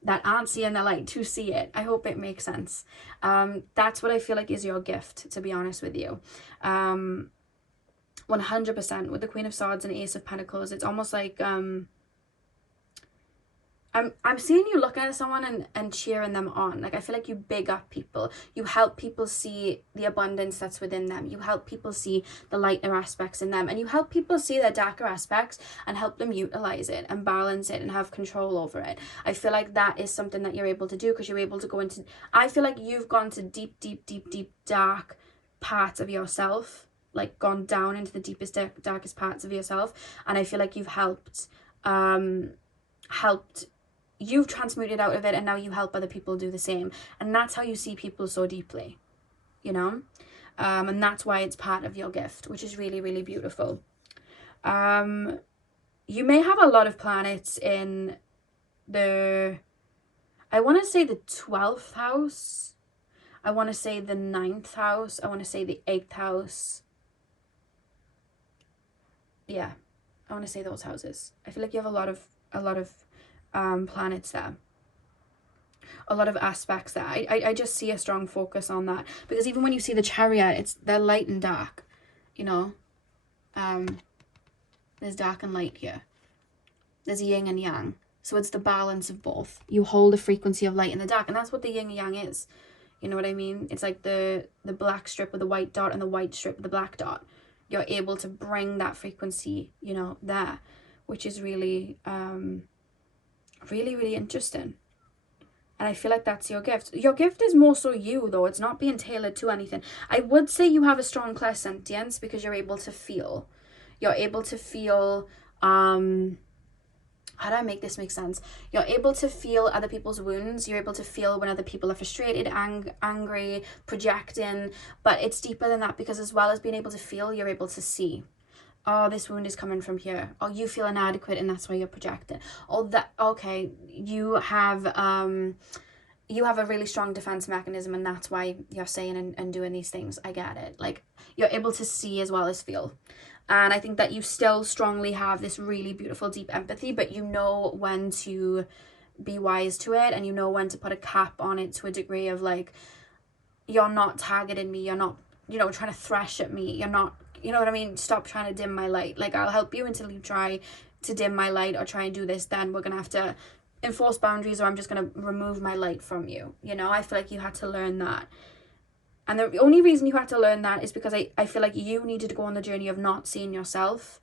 that aren't seeing the light to see it. I hope it makes sense. That's what I feel like is your gift, to be honest with you. 100% with the Queen of Swords and Ace of Pentacles. It's almost like I'm seeing you looking at someone and cheering them on. Like I feel like you big up people. You help people see the abundance that's within them. You help people see the lighter aspects in them, and you help people see their darker aspects and help them utilize it and balance it and have control over it. I feel like that is something that you're able to do, because you're able to go into, I feel like you've gone to deep dark parts of yourself, like gone down into the deepest darkest parts of yourself, and I feel like you've helped you've transmuted out of it, and now you help other people do the same. And that's how you see people so deeply, you know, and that's why it's part of your gift, which is really, really beautiful. You may have a lot of planets in the, I want to say the 12th house. I want to say the 9th house. I want to say the 8th house. Yeah, I want to say those houses. I feel like you have a lot of planets there. A lot of aspects there. I just see a strong focus on that, because even when you see the Chariot, they're light and dark, you know. There's dark and light here. There's yin and yang. So it's the balance of both. You hold a frequency of light and the dark, and that's what the yin and yang is. You know what I mean? It's like the black strip with the white dot and the white strip with the black dot. You're able to bring that frequency, you know, there, which is really, really, really interesting. And I feel like that's your gift. Your gift is more so you, though. It's not being tailored to anything. I would say you have a strong clairsentience, because you're able to feel. You're able to feel, how do I make this make sense? You're able to feel other people's wounds. You're able to feel when other people are frustrated, angry, projecting. But it's deeper than that, because as well as being able to feel, you're able to see. Oh, this wound is coming from here. Oh, you feel inadequate and that's why you're projecting. Oh, that, okay, you have a really strong defense mechanism and that's why you're saying and doing these things. I get it. Like, you're able to see as well as feel. And I think that you still strongly have this really beautiful deep empathy, but you know when to be wise to it, and you know when to put a cap on it to a degree of like, you're not targeting me, you're not, you know, trying to thresh at me, you're not, you know what I mean? Stop trying to dim my light. Like, I'll help you until you try to dim my light or try and do this. Then we're going to have to enforce boundaries, or I'm just going to remove my light from you. You know, I feel like you had to learn that. And the only reason you had to learn that is because I feel like you needed to go on the journey of not seeing yourself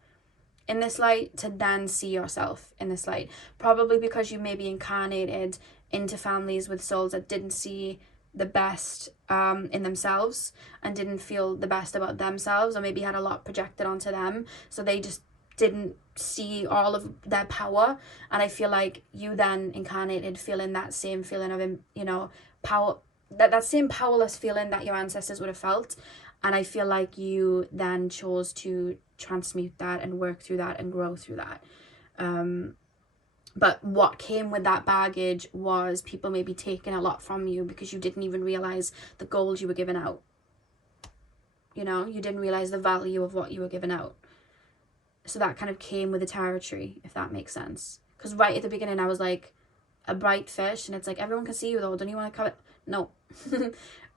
in this light to then see yourself in this light. Probably because you maybe incarnated into families with souls that didn't see the best in themselves and didn't feel the best about themselves, or maybe had a lot projected onto them, so they just didn't see all of their power. And I feel like you then incarnated feeling that same feeling of, you know, power, that same powerless feeling that your ancestors would have felt. And I feel like you then chose to transmute that and work through that and grow through that. But what came with that baggage was people maybe taking a lot from you because you didn't even realize the goals you were giving out. You know, you didn't realize the value of what you were giving out. So that kind of came with the territory, if that makes sense. Because right at the beginning, I was like a bright fish, and it's like, everyone can see you though. Don't you want to come? No.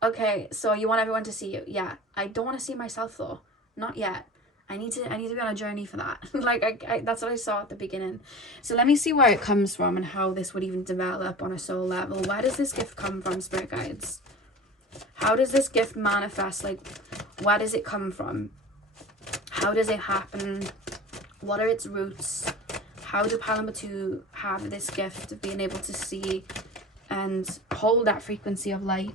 Okay, so you want everyone to see you? Yeah. I don't want to see myself though. Not yet. I need to be on a journey for that. Like, I that's what I saw at the beginning. So let me see where it comes from and how this would even develop on a soul level. Where does this gift come from, spirit guides? How does this gift manifest? Like, where does it come from? How does it happen? What are its roots? How do Palamatu have this gift of being able to see and hold that frequency of light?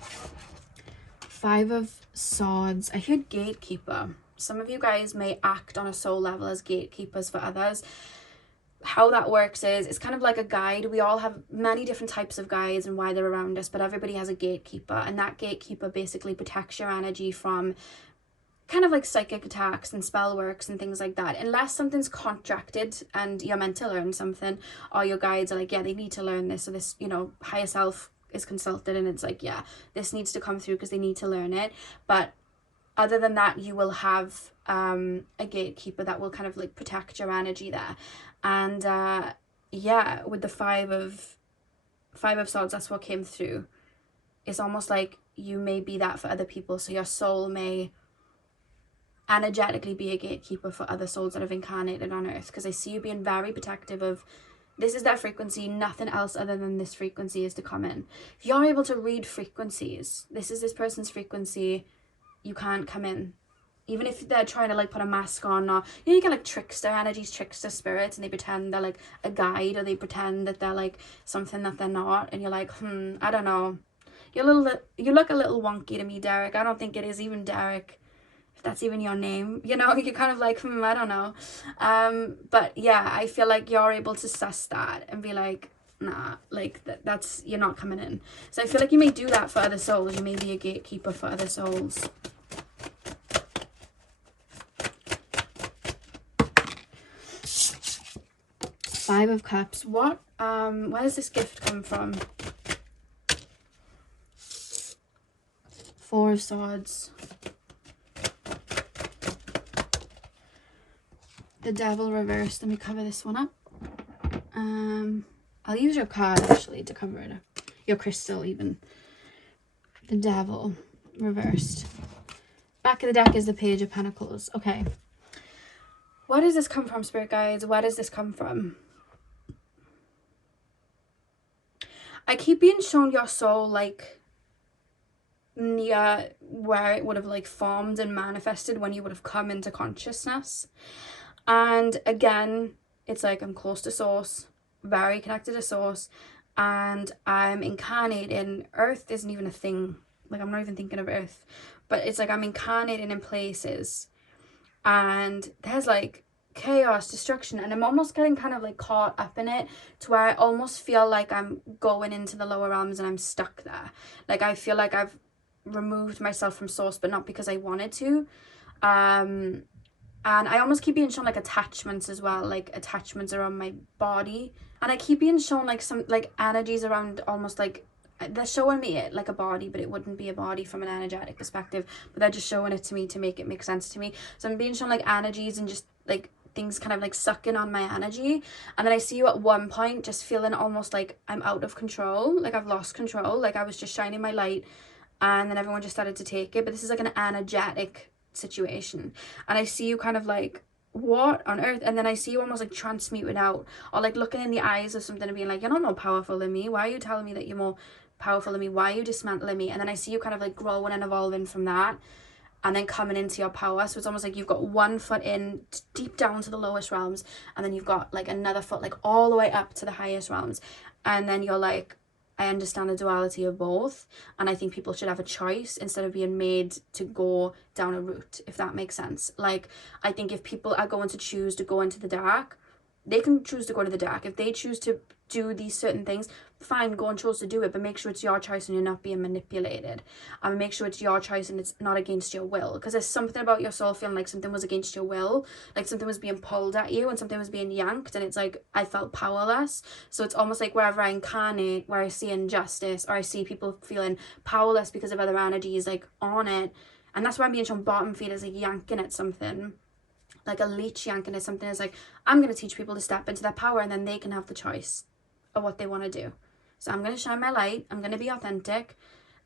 5 of Swords. I heard gatekeeper. Some of you guys may act on a soul level as gatekeepers for others. How that works is, it's kind of like a guide. We all have many different types of guides and why they're around us, but everybody has a gatekeeper, and that gatekeeper basically protects your energy from kind of like psychic attacks and spell works and things like that, unless something's contracted and you're meant to learn something, or your guides are like, yeah, they need to learn this, so this, you know, higher self is consulted and it's like, yeah, this needs to come through because they need to learn it. But other than that, you will have a gatekeeper that will kind of like protect your energy there. And yeah, with the 5 of Swords, that's what came through. It's almost like you may be that for other people, so your soul may energetically be a gatekeeper for other souls that have incarnated on earth, because I see you being very protective of, this is their frequency, nothing else other than this frequency is to come in. If you're able to read frequencies, this is this person's frequency, you can't come in. Even if they're trying to like put a mask on, or you know, you get like trickster energies, trickster spirits, and they pretend they're like a guide, or they pretend that they're like something that they're not, and you're like, I don't know, you look a little wonky to me, Derek. I don't think it is even Derek, if that's even your name, you know. You're kind of like, I don't know. But yeah, I feel like you're able to suss that and be like, nah, like that's, you're not coming in. So I feel like you may do that for other souls. You may be a gatekeeper for other souls. Five of Cups. What, where does this gift come from? Four of Swords. The Devil reversed. Let me cover this one up. I'll use your card actually to cover it up. Your crystal even. The Devil reversed. Back of the deck is the Page of Pentacles. Okay. Where does this come from, Spirit Guides? Where does this come from? I keep being shown your soul like near where it would have like formed and manifested when you would have come into consciousness. And again, it's like I'm close to source, very connected to source, and I'm incarnating. Earth isn't even a thing. Like, I'm not even thinking of Earth, but it's like I'm incarnating in places and there's like chaos, destruction, and I'm almost getting kind of like caught up in it to where I almost feel like I'm going into the lower realms and I'm stuck there. Like, I feel like I've removed myself from source, but not because I wanted to. And I almost keep being shown like attachments as well, like attachments around my body, and I keep being shown like some like energies around, almost like they're showing me it like a body, but it wouldn't be a body from an energetic perspective, but they're just showing it to me to make it make sense to me. So I'm being shown like energies and just like things kind of like sucking on my energy, and then I see you at one point just feeling almost like I'm out of control, like I've lost control, like I was just shining my light and then everyone just started to take it. But this is like an energetic situation, and I see you kind of like, what on earth? And then I see you almost like transmuting out, or like looking in the eyes of something and being like, you're not more powerful than me. Why are you telling me that you're more powerful than me? Why are you dismantling me? And then I see you kind of like growing and evolving from that, and then coming into your power. So it's almost like you've got one foot in deep down to the lowest realms, and then you've got like another foot like all the way up to the highest realms, and then you're like, I understand the duality of both, and I think people should have a choice instead of being made to go down a route, if that makes sense. Like, I think if people are going to choose to go into the dark, they can choose to go to the dark. If they choose to do these certain things, fine, go and choose to do it, but make sure it's your choice and you're not being manipulated. And make sure it's your choice and it's not against your will, because there's something about your soul feeling like something was against your will, like something was being pulled at you and something was being yanked, and it's like I felt powerless. So it's almost like wherever I incarnate, where I see injustice or I see people feeling powerless because of other energies like on it, and that's why I'm being shown bottom feeders like yanking at something, like a leech yanking at something. Is like, I'm going to teach people to step into their power, and then they can have the choice of what they want to do. So I'm going to shine my light, I'm going to be authentic,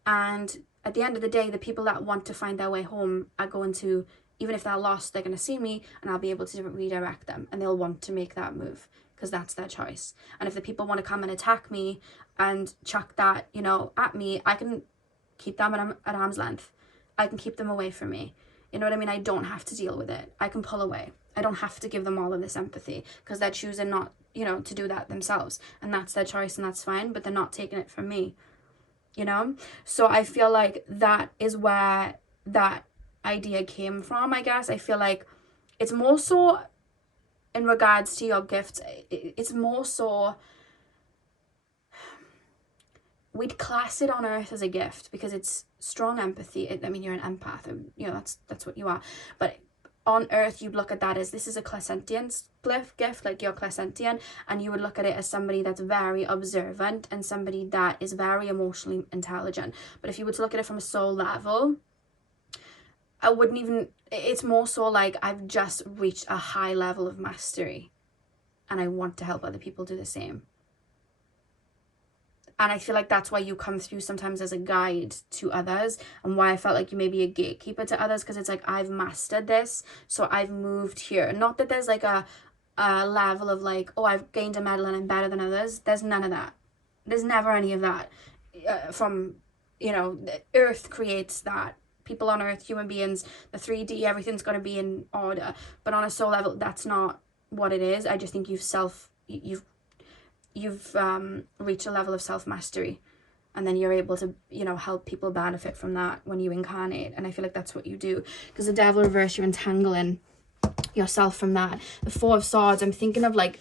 and at the end of the day, the people that want to find their way home are going to, even if they're lost, they're going to see me and I'll be able to redirect them, and they'll want to make that move because that's their choice. And if the people want to come and attack me and chuck that, you know, at me, I can keep them at arm's length. I can keep them away from me. You know what I mean? I don't have to deal with it. I can pull away. I don't have to give them all of this empathy because they're choosing not, you know, to do that themselves, and that's their choice, and that's fine, but they're not taking it from me, you know? So I feel like that is where that idea came from, I guess. I feel like it's more so in regards to your gifts, it's more so, we'd class it on earth as a gift because it's strong empathy. I mean, you're an empath, and you know, that's what you are, but on earth you'd look at that as, this is a clairsentience gift, like you're clairsentient, and you would look at it as somebody that's very observant and somebody that is very emotionally intelligent. But if you were to look at it from a soul level, I wouldn't even, it's more so like I've just reached a high level of mastery and I want to help other people do the same. And I feel like that's why you come through sometimes as a guide to others, and why I felt like you may be a gatekeeper to others, because it's like, I've mastered this, so I've moved here. Not that there's like a level of like, oh, I've gained a medal and I'm better than others. There's none of that. There's never any of that. From, you know, the earth creates that. People on earth, human beings, the 3D, everything's got to be in order. But on a soul level, that's not what it is. I just think you've reached a level of self-mastery, and then you're able to, you know, help people benefit from that when you incarnate. And I feel like that's what you do, because the Devil reverse, you're entangling yourself from that. The Four of Swords, I'm thinking of like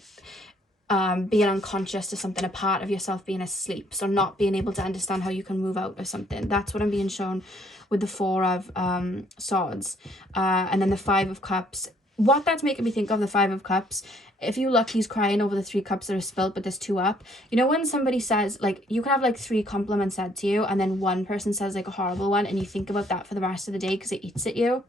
being unconscious to something, a part of yourself being asleep, so not being able to understand how you can move out of something. That's what I'm being shown with the Four of Swords. And then the Five of Cups, what that's making me think of the Five of Cups. If you look, he's crying over the 3 cups that are spilled, but there's 2 up. You know, when somebody says, like, you can have like 3 compliments said to you, and then one person says like a horrible one, and you think about that for the rest of the day because it eats at you.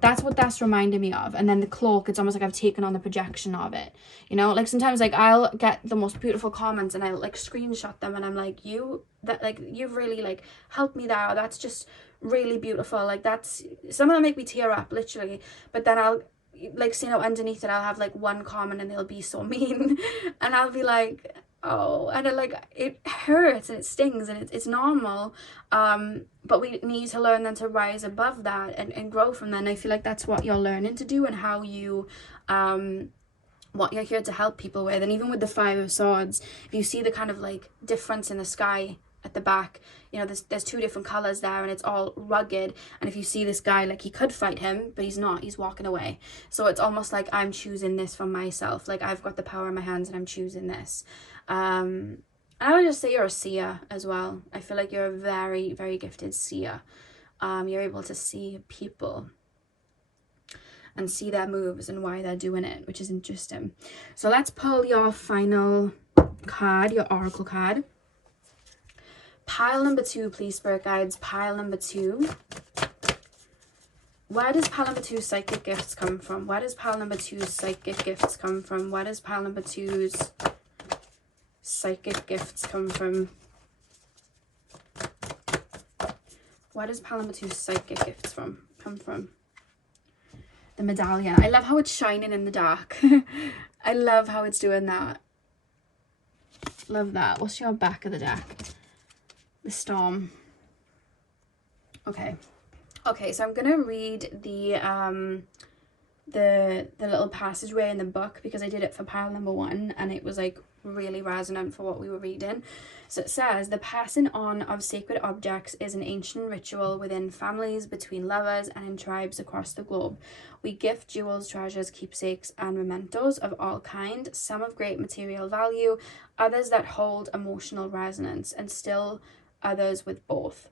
That's what that's reminding me of. And then the cloak, it's almost like I've taken on the projection of it. You know, like sometimes like I'll get the most beautiful comments and I'll like screenshot them, and I'm like, you've really like helped me there. That's just really beautiful. Like, that's, some of them make me tear up literally. But then I'll like, see, you know, underneath it I'll have like one comment and they'll be so mean and I'll be like, oh, and it hurts and it stings, and it's normal, but we need to learn then to rise above that and grow from that. And I feel like that's what you're learning to do, and how you what you're here to help people with. And even with the 5 of Swords, if you see the kind of like difference in the sky at the back, you know, there's 2 different colors there, and it's all rugged. And if you see this guy, like, he could fight him, but he's not, he's walking away. So it's almost like I'm choosing this for myself. Like, I've got the power in my hands and I'm choosing this. And I would just say you're a seer as well. I feel like you're a very, very gifted seer. You're able to see people and see their moves and why they're doing it, which is interesting. So let's pull your final card, your oracle card. Pile number 2, please, spirit guides. Pile number 2. Where does pile number 2 psychic gifts come from? Where does pile number 2's psychic gifts come from? Where does pile number 2's psychic gifts come from? Where does pile number 2's psychic gifts come from? The medallion. I love how it's shining in the dark. I love how it's doing that. Love that. What's your back of the deck? The Storm. Okay, so I'm gonna read the little passageway in the book, because I did it for pile number 1 and it was like really resonant for what we were reading. So it says, the passing on of sacred objects is an ancient ritual within families, between lovers, and in tribes across the globe. We gift jewels, treasures, keepsakes, and mementos of all kind, some of great material value, others that hold emotional resonance, and still others with both.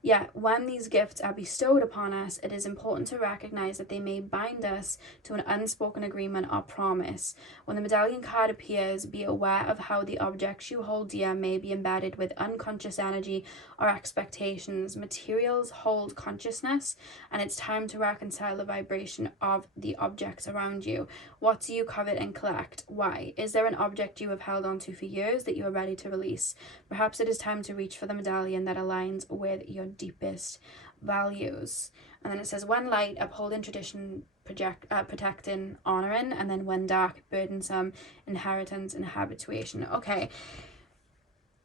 Yet, when these gifts are bestowed upon us, it is important to recognize that they may bind us to an unspoken agreement or promise. When the medallion card appears, be aware of how the objects you hold dear may be embedded with unconscious energy or expectations. Materials hold consciousness, and it's time to reconcile the vibration of the objects around you. What do you covet and collect? Why? Is there an object you have held onto for years that you are ready to release? Perhaps it is time to reach for the medallion that aligns with your deepest values. And then it says, when light, upholding tradition, protecting, honoring, and then when dark, burdensome, inheritance and habituation. Okay,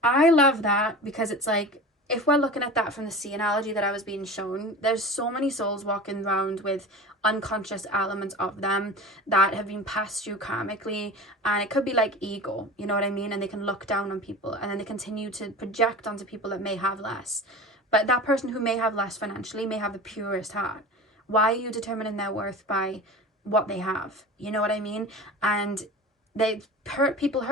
I love that, because it's like, if we're looking at that from the sea analogy that I was being shown, there's so many souls walking around with unconscious elements of them that have been passed through karmically, and it could be like ego, you know what I mean? And they can look down on people, and then they continue to project onto people that may have less. But that person who may have less financially may have the purest heart. Why are you determining their worth by what they have? You know what I mean? And hurt people.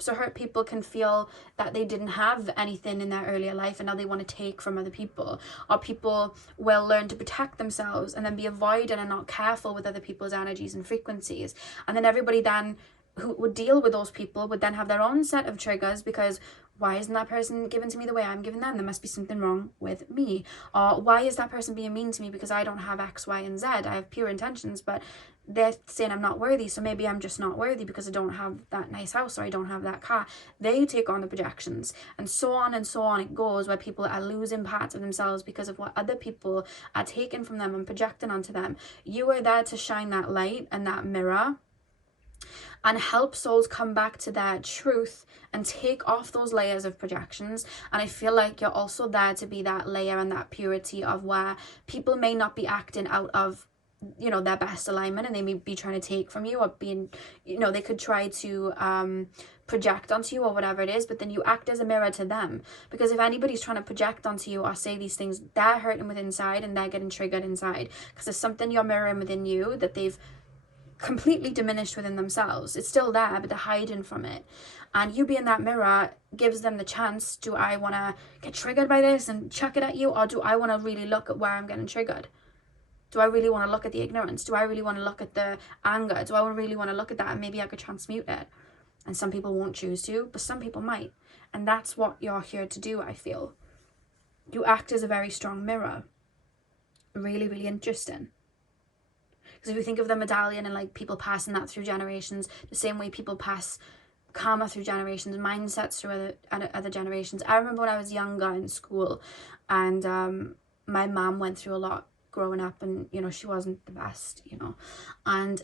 So hurt people can feel that they didn't have anything in their earlier life, and now they want to take from other people. Or people will learn to protect themselves and then be avoidant and not careful with other people's energies and frequencies. And then everybody then who would deal with those people would then have their own set of triggers, because why isn't that person giving to me the way I'm giving them? There must be something wrong with me. Or why is that person being mean to me because I don't have X, Y, and Z? I have pure intentions, but they're saying I'm not worthy, so maybe I'm just not worthy because I don't have that nice house, or I don't have that car. They take on the projections, and so on it goes, where people are losing parts of themselves because of what other people are taking from them and projecting onto them. You are there to shine that light and that mirror and help souls come back to their truth and take off those layers of projections. And I feel like you're also there to be that layer and that purity of where people may not be acting out of, you know, their best alignment, and they may be trying to take from you, or being, you know, they could try to project onto you or whatever it is, but then you act as a mirror to them. Because if anybody's trying to project onto you or say these things, they're hurting within inside, and they're getting triggered inside, because there's something you're mirroring within you that they've completely diminished within themselves. It's still there, but they're hiding from it. And you being that mirror gives them the chance, do I want to get triggered by this and chuck it at you, or do I want to really look at where I'm getting triggered? Do I really want to look at the ignorance? Do I really want to look at the anger? Do I really want to look at that? And maybe I could transmute it. And some people won't choose to, but some people might. And that's what you're here to do, I feel. You act as a very strong mirror. Really, really interesting. Because if you think of the medallion and like people passing that through generations, the same way people pass karma through generations, mindsets through other generations. I remember when I was younger in school, and my mom went through a lot growing up, and you know, she wasn't the best, you know, and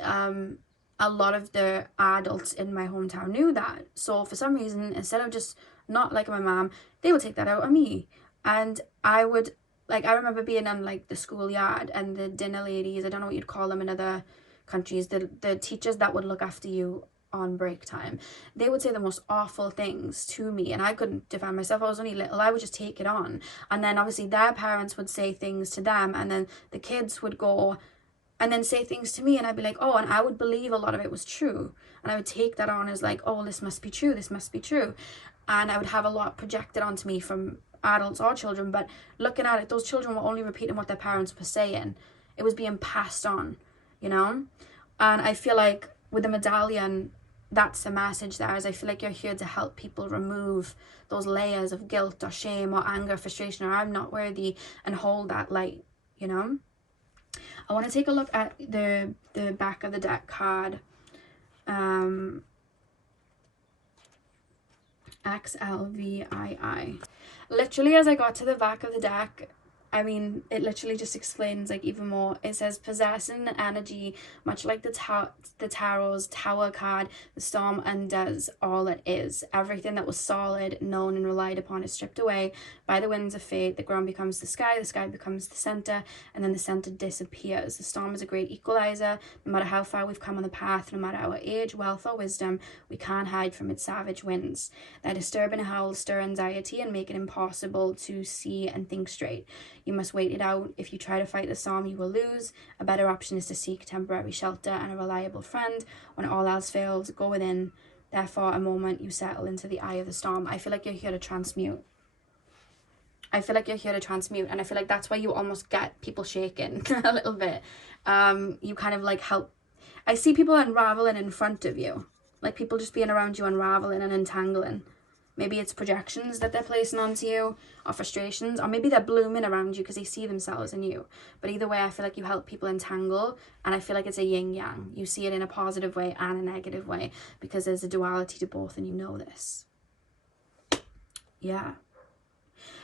a lot of the adults in my hometown knew that. So for some reason, instead of just not liking my mom, they would take that out on me. And I would, like, I remember being on like the schoolyard, and the dinner ladies, I don't know what you'd call them in other countries, the teachers that would look after you on break time, they would say the most awful things to me, and I couldn't defend myself. I was only little. I would just take it on, and then obviously their parents would say things to them, and then the kids would go and then say things to me, and I'd be like, oh, and I would believe a lot of it was true, and I would take that on as like, oh, this must be true, this must be true. And I would have a lot projected onto me from adults or children, but looking at it, those children were only repeating what their parents were saying. It was being passed on, you know. And I feel like with the medallion, that's the message there, is I feel like you're here to help people remove those layers of guilt or shame or anger, frustration, or I'm not worthy, and hold that light, you know. I want to take a look at the back of the deck card. XLVII. Literally, as I got to the back of the deck, I mean, it literally just explains like even more. It says possessing energy, much like the tarot's tower card. The storm undoes all it is. Everything that was solid, known, and relied upon is stripped away by the winds of fate. The ground becomes the sky becomes the center, and then the center disappears. The storm is a great equalizer. No matter how far we've come on the path, no matter our age, wealth, or wisdom, we can't hide from its savage winds. Their disturbing howls stir anxiety and make it impossible to see and think straight. You must wait it out. If you try to fight the storm, you will lose. A better option is to seek temporary shelter and a reliable friend. When all else fails, go within. Therefore, a moment you settle into the eye of the storm. I feel like you're here to transmute. I feel like you're here to transmute, and I feel like that's why you almost get people shaking a little bit. You kind of like help. I see people unraveling in front of you, like people just being around you, unraveling and entangling. Maybe it's projections that they're placing onto you, or frustrations, or maybe they're blooming around you because they see themselves in you. But either way, I feel like you help people entangle, and I feel like it's a yin-yang. You see it in a positive way and a negative way, because there's a duality to both, and you know this. Yeah.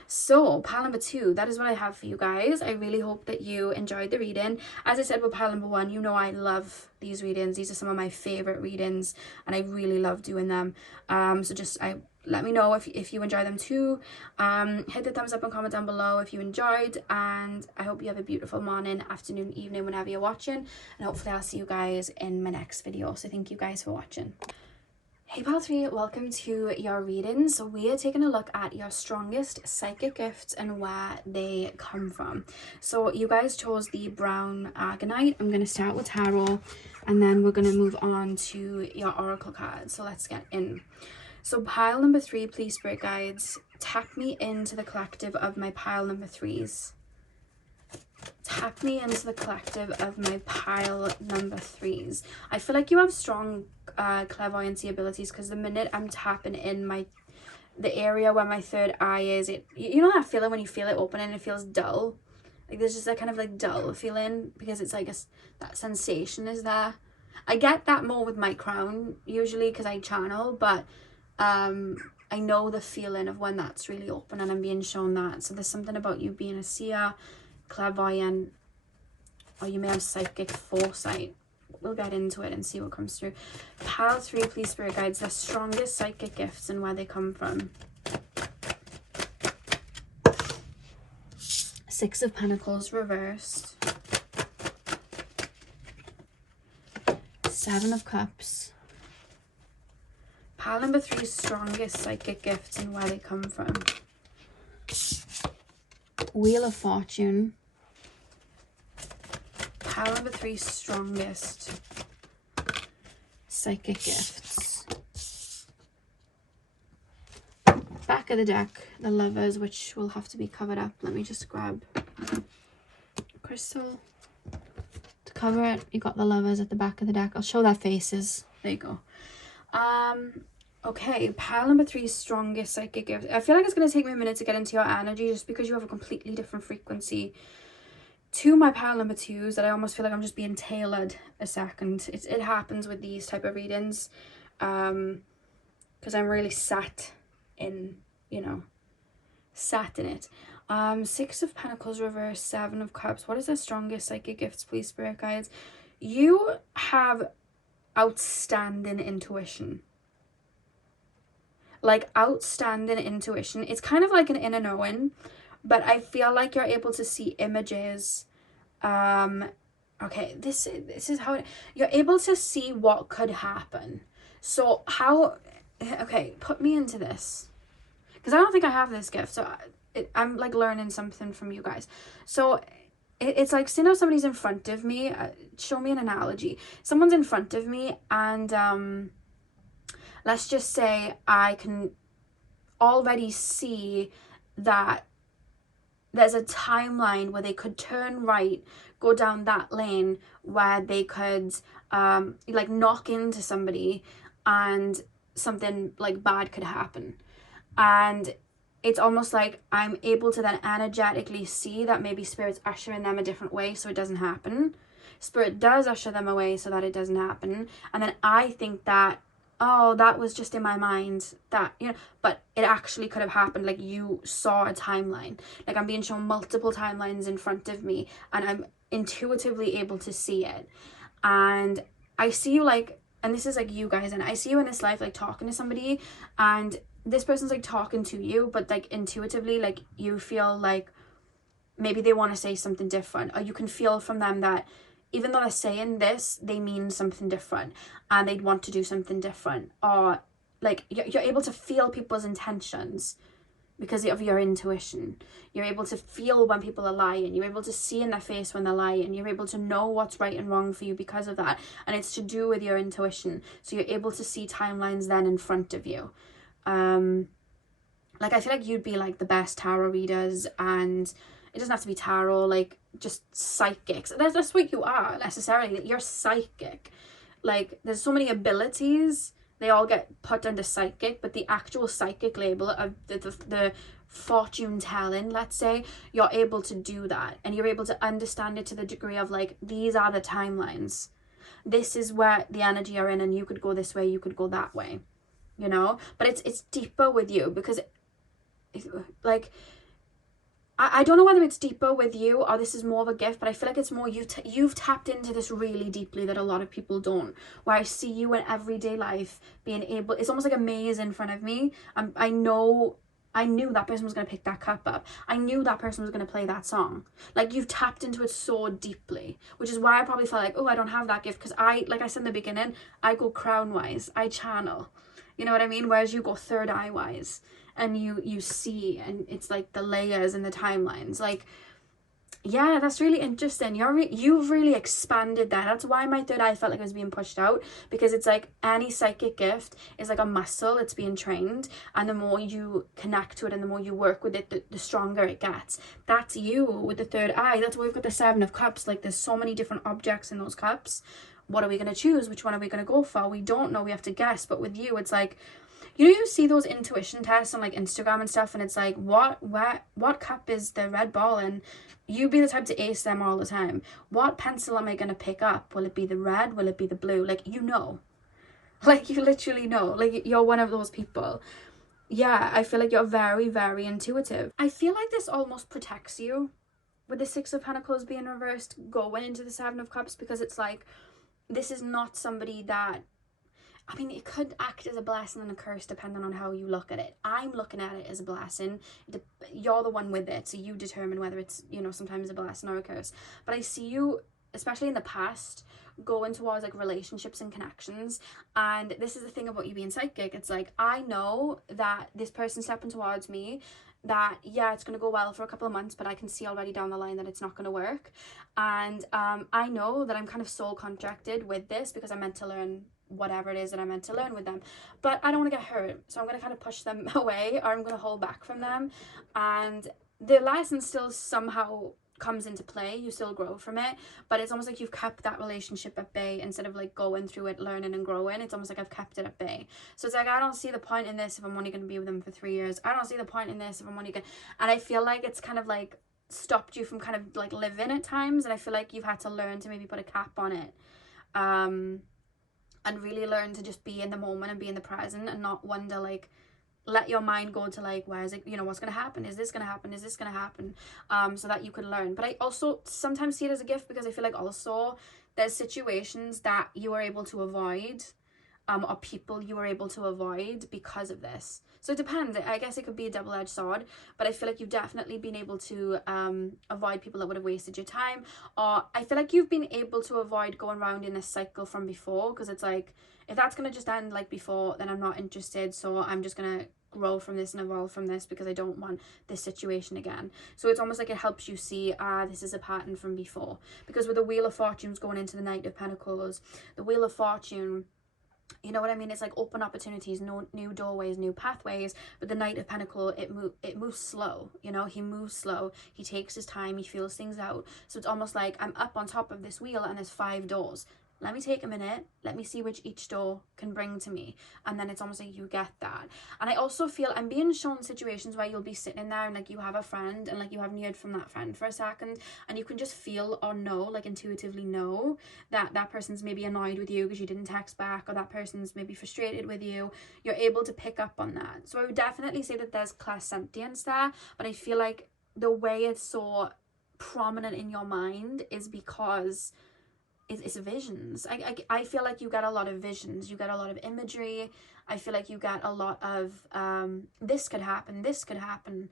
So pile number 2, that is what I have for you guys. I really hope that you enjoyed the reading. As I said with pile number 1, you know I love these readings. These are some of my favorite readings, and I really love doing them. So just let me know if you enjoy them too. Hit the thumbs up and comment down below if you enjoyed, and I hope you have a beautiful morning, afternoon, evening, whenever you're watching, and hopefully I'll see you guys in my next video. So thank you guys for watching. Hey pile 3, welcome to your reading. So we are taking a look at your strongest psychic gifts and where they come from. So you guys chose the brown Argonite. I'm going to start with tarot, and then we're going to move on to your oracle cards. So let's get in. So pile number 3, please, spirit guides, tap me into the collective of my pile number 3s. Tap me into the collective of my pile number 3s. I feel like you have strong clairvoyancy abilities, because the minute I'm tapping in the area where my third eye is, you know that feeling when you feel it open and it feels dull? Like there's just that kind of like dull feeling, because it's like that sensation is there. I get that more with my crown usually because I channel, but I know the feeling of when that's really open and I'm being shown that. So there's something about you being a seer, clairvoyant, or you may have psychic foresight. We'll get into it and see what comes through. Pile 3, please, spirit guides, the strongest psychic gifts and where they come from. 6 of Pentacles reversed. 7 of Cups. Pile number 3, strongest psychic gifts and where they come from. Wheel of Fortune. Pile number 3, strongest psychic gifts. Back of the deck, the Lovers, which will have to be covered up. Let me just grab crystal. cover it. You got the Lovers at the back of the deck. I'll show their faces. There you go. Okay, pile number 3, strongest psychic gift. I feel like it's going to take me a minute to get into your energy just because you have a completely different frequency to my pile number 2s that I almost feel like I'm just being tailored a second. It happens with these type of readings because I'm really sat in, you know, sat in it. 6 of Pentacles reverse, 7 of Cups. What is the strongest psychic gifts, please, spirit guides? You have outstanding intuition. Like outstanding intuition. It's kind of like an inner knowing, but I feel like you're able to see images. Okay, this is how you're able to see what could happen. So how, okay, put me into this, because I don't think I have this gift, so I'm like learning something from you guys. So it's like, so, you know, somebody's in front of me. Show me an analogy. Someone's in front of me, and let's just say I can already see that there's a timeline where they could turn right, go down that lane where they could like knock into somebody and something like bad could happen. And it's almost like I'm able to then energetically see that maybe Spirit's ushering them a different way so it doesn't happen. Spirit does usher them away so that it doesn't happen. And then I think that, oh, that was just in my mind, that, you know, but it actually could have happened. Like, you saw a timeline. Like, I'm being shown multiple timelines in front of me and I'm intuitively able to see it. And I see you, like, and this is like you guys, and I see you in this life like talking to somebody, and this person's like talking to you, but like intuitively, like you feel like maybe they want to say something different, or you can feel from them that even though they're saying this, they mean something different and they'd want to do something different. Or like you're able to feel people's intentions because of your intuition. You're able to feel when people are lying. You're able to see in their face when they're lying. You're able to know what's right and wrong for you because of that. And it's to do with your intuition. So you're able to see timelines then in front of you. Like, I feel like you'd be like the best tarot readers, and it doesn't have to be tarot, like just psychics. That's what you are necessarily. You're psychic. Like, there's so many abilities, they all get put under psychic, but the actual psychic label of the fortune telling, let's say, you're able to do that, and you're able to understand it to the degree of like, these are the timelines, this is where the energy are in, and you could go this way, you could go that way, you know. But it's deeper with you because like, I don't know whether it's deeper with you or this is more of a gift, but I feel like it's more you've tapped into this really deeply that a lot of people don't, where I see you in everyday life being able, it's almost like a maze in front of me. I knew that person was going to pick that cup up. I knew that person was going to play that song. Like, you've tapped into it so deeply, which is why I probably felt like, oh, I don't have that gift, because like I said in the beginning, I go crown wise, I channel, you know what I mean? Whereas you go third eye wise, and you see, and it's like the layers and the timelines. Like, yeah, that's really interesting. You've really expanded that. That's why my third eye felt like it was being pushed out, because it's like any psychic gift is like a muscle, it's being trained, and the more you connect to it and the more you work with it, the stronger it gets. That's you with the third eye. That's why we've got the 7 of Cups. Like, there's so many different objects in those cups. What are we going to choose? Which one are we going to go for? We don't know, we have to guess. But with you, it's like, you know, you see those intuition tests on like Instagram and stuff, and it's like, what cup is the red ball in? You be the type to ace them all the time. What pencil am I going to pick up? Will it be the red? Will it be the blue? Like, you know. Like, you literally know. Like, you're one of those people. Yeah, I feel like you're very, very intuitive. I feel like this almost protects you with the 6 of Pentacles being reversed going into the 7 of Cups, because it's like, this is not somebody that, I mean, it could act as a blessing and a curse depending on how you look at it. I'm looking at it as a blessing. You're the one with it, so you determine whether it's, you know, sometimes a blessing or a curse. But I see you, especially in the past, going towards like relationships and connections. And this is the thing about you being psychic. It's like, I know that this person stepping towards me, that, yeah, it's going to go well for a couple of months, but I can see already down the line that it's not going to work. And I know that I'm kind of soul contracted with this because I'm meant to learn whatever it is that I'm meant to learn with them, but I don't want to get hurt, so I'm going to kind of push them away, or I'm going to hold back from them, and the lesson still somehow comes into play, you still grow from it, but it's almost like you've kept that relationship at bay instead of like going through it, learning and growing. It's almost like I've kept it at bay. So it's like, I don't see the point in this if I'm only going to be with them for 3 years. I don't see the point in this if I'm only going, and I feel like it's kind of like stopped you from kind of like living at times, and I feel like you've had to learn to maybe put a cap on it, and really learn to just be in the moment and be in the present and not wonder, like, let your mind go to like, where is it, you know, what's going to happen, is this going to happen, is this going to happen, so that you can learn. But I also sometimes see it as a gift, because I feel like also there's situations that you are able to avoid, or people you were able to avoid because of this. So it depends. I guess it could be a double-edged sword, but I feel like you've definitely been able to avoid people that would have wasted your time, or I feel like you've been able to avoid going around in this cycle from before, because it's like, if that's going to just end like before, then I'm not interested, so I'm just going to grow from this and evolve from this, because I don't want this situation again. So it's almost like it helps you see, this is a pattern from before. Because with the Wheel of Fortunes going into the Knight of Pentacles, the Wheel of Fortune, you know what I mean, it's like open opportunities, no new doorways, new pathways. But the Knight of Pentacles, it moves slow, you know, he moves slow, he takes his time, he feels things out. So it's almost like I'm up on top of this wheel and there's 5 doors. Let me take a minute, let me see which each door can bring to me, and then it's almost like you get that. And I also feel I'm being shown situations where you'll be sitting in there and like you have a friend, and like you haven't heard from that friend for a second, and you can just feel or know, like intuitively know, that that person's maybe annoyed with you because you didn't text back, or that person's maybe frustrated with you. You're able to pick up on that. So I would definitely say that there's clairsentience there, but I feel like the way it's so prominent in your mind is because it's visions. I feel like you get a lot of visions, you get a lot of imagery. I feel like you get a lot of this could happen, this could happen.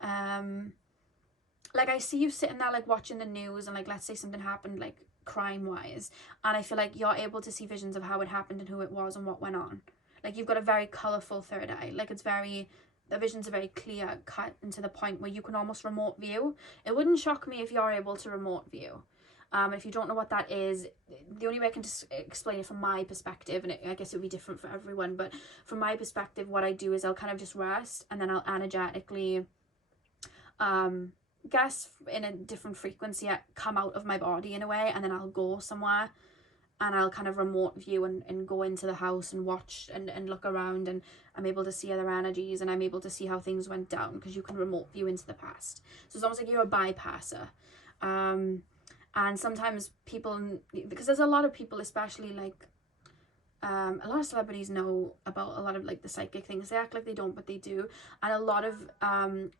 Like I see you sitting there like watching the news, and like let's say something happened like crime wise, and I feel like you're able to see visions of how it happened and who it was and what went on. Like you've got a very colourful third eye. Like it's very, the visions are very clear cut, and to the point where you can almost remote view. It wouldn't shock me if you're able to remote view. If you don't know what that is, the only way I can just explain it from my perspective, and I guess it would be different for everyone, but from my perspective, what I do is I'll kind of just rest, and then I'll energetically, guess in a different frequency, come out of my body in a way, and then I'll go somewhere, and I'll kind of remote view and go into the house and watch and look around, and I'm able to see other energies, and I'm able to see how things went down, because you can remote view into the past. So it's almost like you're a bypasser. And sometimes people, because there's a lot of people, especially like a lot of celebrities know about a lot of like the psychic things. They act like they don't, but they do. And a lot of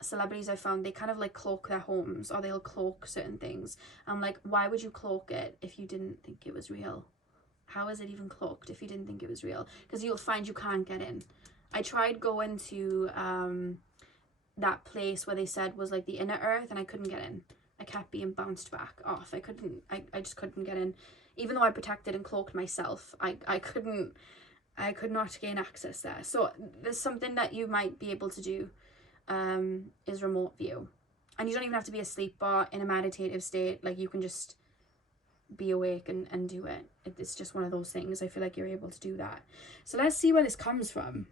celebrities I found, they kind of like cloak their homes, or they'll cloak certain things. I'm like, why would you cloak it if you didn't think it was real? How is it even cloaked if you didn't think it was real? Because you'll find you can't get in. I tried going to that place where they said was like the inner earth, and I couldn't get in. I kept being bounced back off. I just couldn't get in. Even though I protected and cloaked myself, I could not gain access there. So there's something that you might be able to do, is remote view. And you don't even have to be asleep or in a meditative state. Like you can just be awake and do it. It's just one of those things. I feel like you're able to do that. So let's see where this comes from.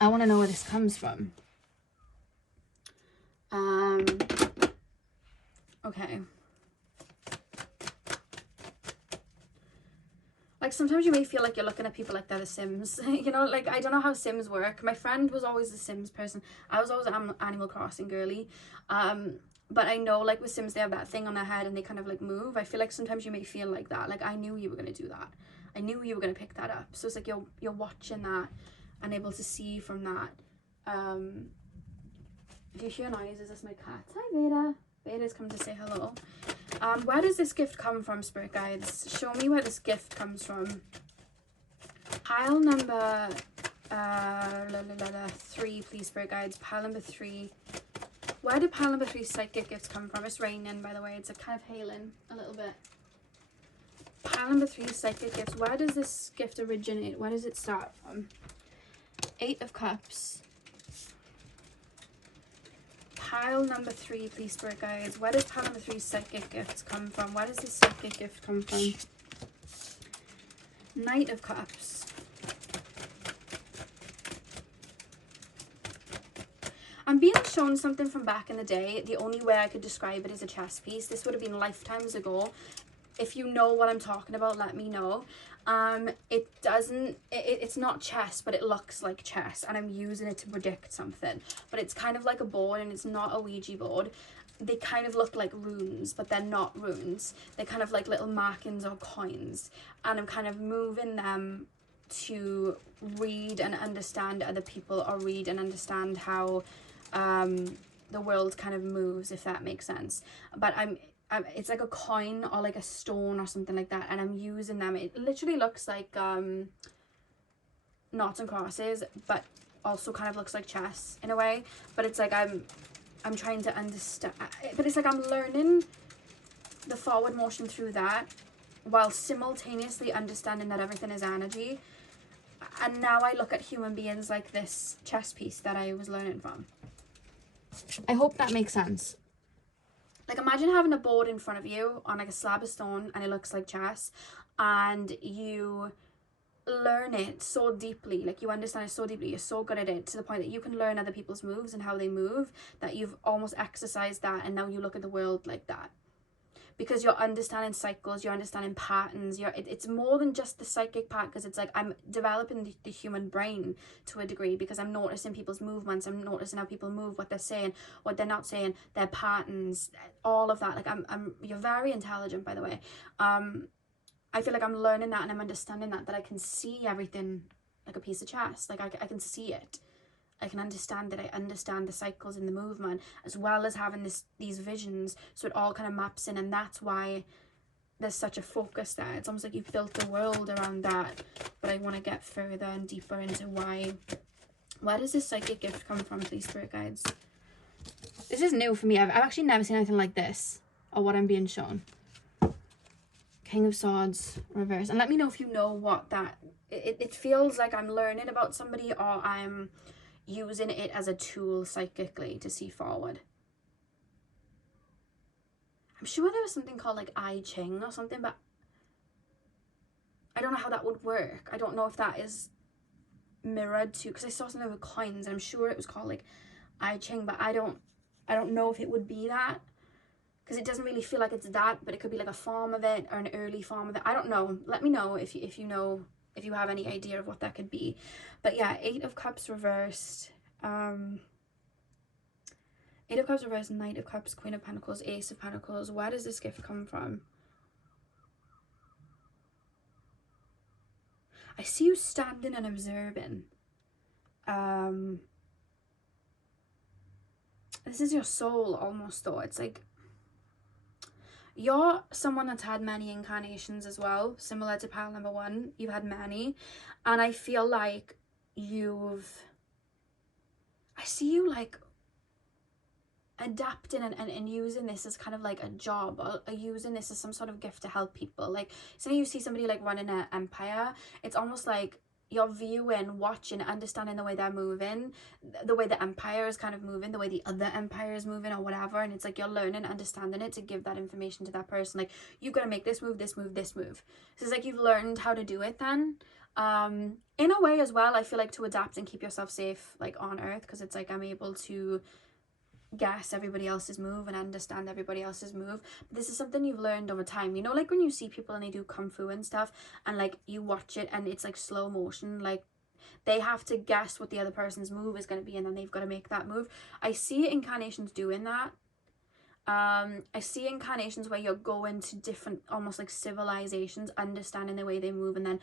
I want to know where this comes from. Okay. Like sometimes you may feel like you're looking at people like they're the Sims. You know, like I don't know how Sims work. My friend was always the Sims person. I was always an Animal Crossing girly. But I know like with Sims they have that thing on their head and they kind of like move. I feel like sometimes you may feel like that. Like I knew you were going to do that. I knew you were going to pick that up. So it's like you're watching that and able to see from that. If you hear noises, that's my cat. Hi Veda. Veda's come to say hello. Where does this gift come from, Spirit Guides? Show me where this gift comes from. Pile number 3, please, Spirit Guides. Pile number 3. Where did pile number 3 psychic gifts come from? It's raining, by the way. It's a kind of hailing a little bit. Pile number 3 psychic gifts. Where does this gift originate? Where does it start from? 8 of Cups. Pile number 3, please, Spirit Guides. Where does pile number 3 psychic gifts come from? Where does this psychic gift come from? Knight of Cups. I'm being shown something from back in the day. The only way I could describe it is a chess piece. This would have been lifetimes ago. If you know what I'm talking about, let me know. It's not chess, but it looks like chess, and I'm using it to predict something. But it's kind of like a board, and it's not a Ouija board. They kind of look like runes, but they're not runes. They're kind of like little markings or coins, and I'm kind of moving them to read and understand other people, or read and understand how the world kind of moves, if that makes sense. But it's like a coin or like a stone or something like that, and I'm using them. It literally looks like noughts and crosses, but also kind of looks like chess in a way. But it's like I'm trying to understand, but it's like I'm learning the forward motion through that while simultaneously understanding that everything is energy. And now I look at human beings like this chess piece that I was learning from. I hope that makes sense. Like, imagine having a board in front of you on like a slab of stone, and it looks like chess, and you learn it so deeply, like you understand it so deeply, you're so good at it to the point that you can learn other people's moves and how they move, that you've almost exercised that, and now you look at the world like that. Because you're understanding cycles, you're understanding patterns, it's more than just the psychic part, because it's like I'm developing the human brain to a degree, because I'm noticing people's movements, I'm noticing how people move, what they're saying, what they're not saying, their patterns, all of that. Like you're very intelligent, by the way. I feel like I'm learning that, and I'm understanding that I can see everything like a piece of chess. Like I can see it. I can understand it. I understand the cycles in the movement, as well as having these visions. So it all kind of maps in, and that's why there's such a focus there. It's almost like you've built the world around that. But I want to get further and deeper into where does this psychic gift come from, please, spirit guides? This is new for me. I've actually never seen anything like this, or what I'm being shown. King of Swords reverse. And let me know if you know what that... It feels like I'm learning about somebody, or I'm using it as a tool psychically to see forward. I'm sure there was something called like I Ching or something, but I don't know how that would work. I don't know if that is mirrored to, because I saw something with coins, and I'm sure it was called like I Ching, but I don't know if it would be that, because it doesn't really feel like it's that, but it could be like a form of it, or an early form of it. I don't know. Let me know if you know, if you have any idea of what that could be. But yeah, 8 of Cups reversed, 8 of Cups reversed, Knight of Cups, Queen of Pentacles, Ace of Pentacles. Where does this gift come from? I see you standing and observing. This is your soul almost, though. It's like you're someone that's had many incarnations as well, similar to pile number 1. You've had many, and I feel like I see you like adapting and using this as kind of like a job, or using this as some sort of gift to help people. Like, say you see somebody like running an empire, it's almost like you're viewing, watching, understanding the way they're moving, the way the empire is kind of moving, the way the other empire is moving, or whatever. And it's like you're learning, understanding it to give that information to that person. Like, you've got to make this move, this move, this move. So it's like you've learned how to do it then. In a way as well, I feel like to adapt and keep yourself safe, like on Earth, because it's like I'm able to guess everybody else's move and understand everybody else's move. But this is something you've learned over time. You know, like when you see people and they do kung fu and stuff, and like you watch it and it's like slow motion, like they have to guess what the other person's move is going to be, and then they've got to make that move. I see incarnations doing that. I see incarnations where you're going to different, almost like civilizations, understanding the way they move, and then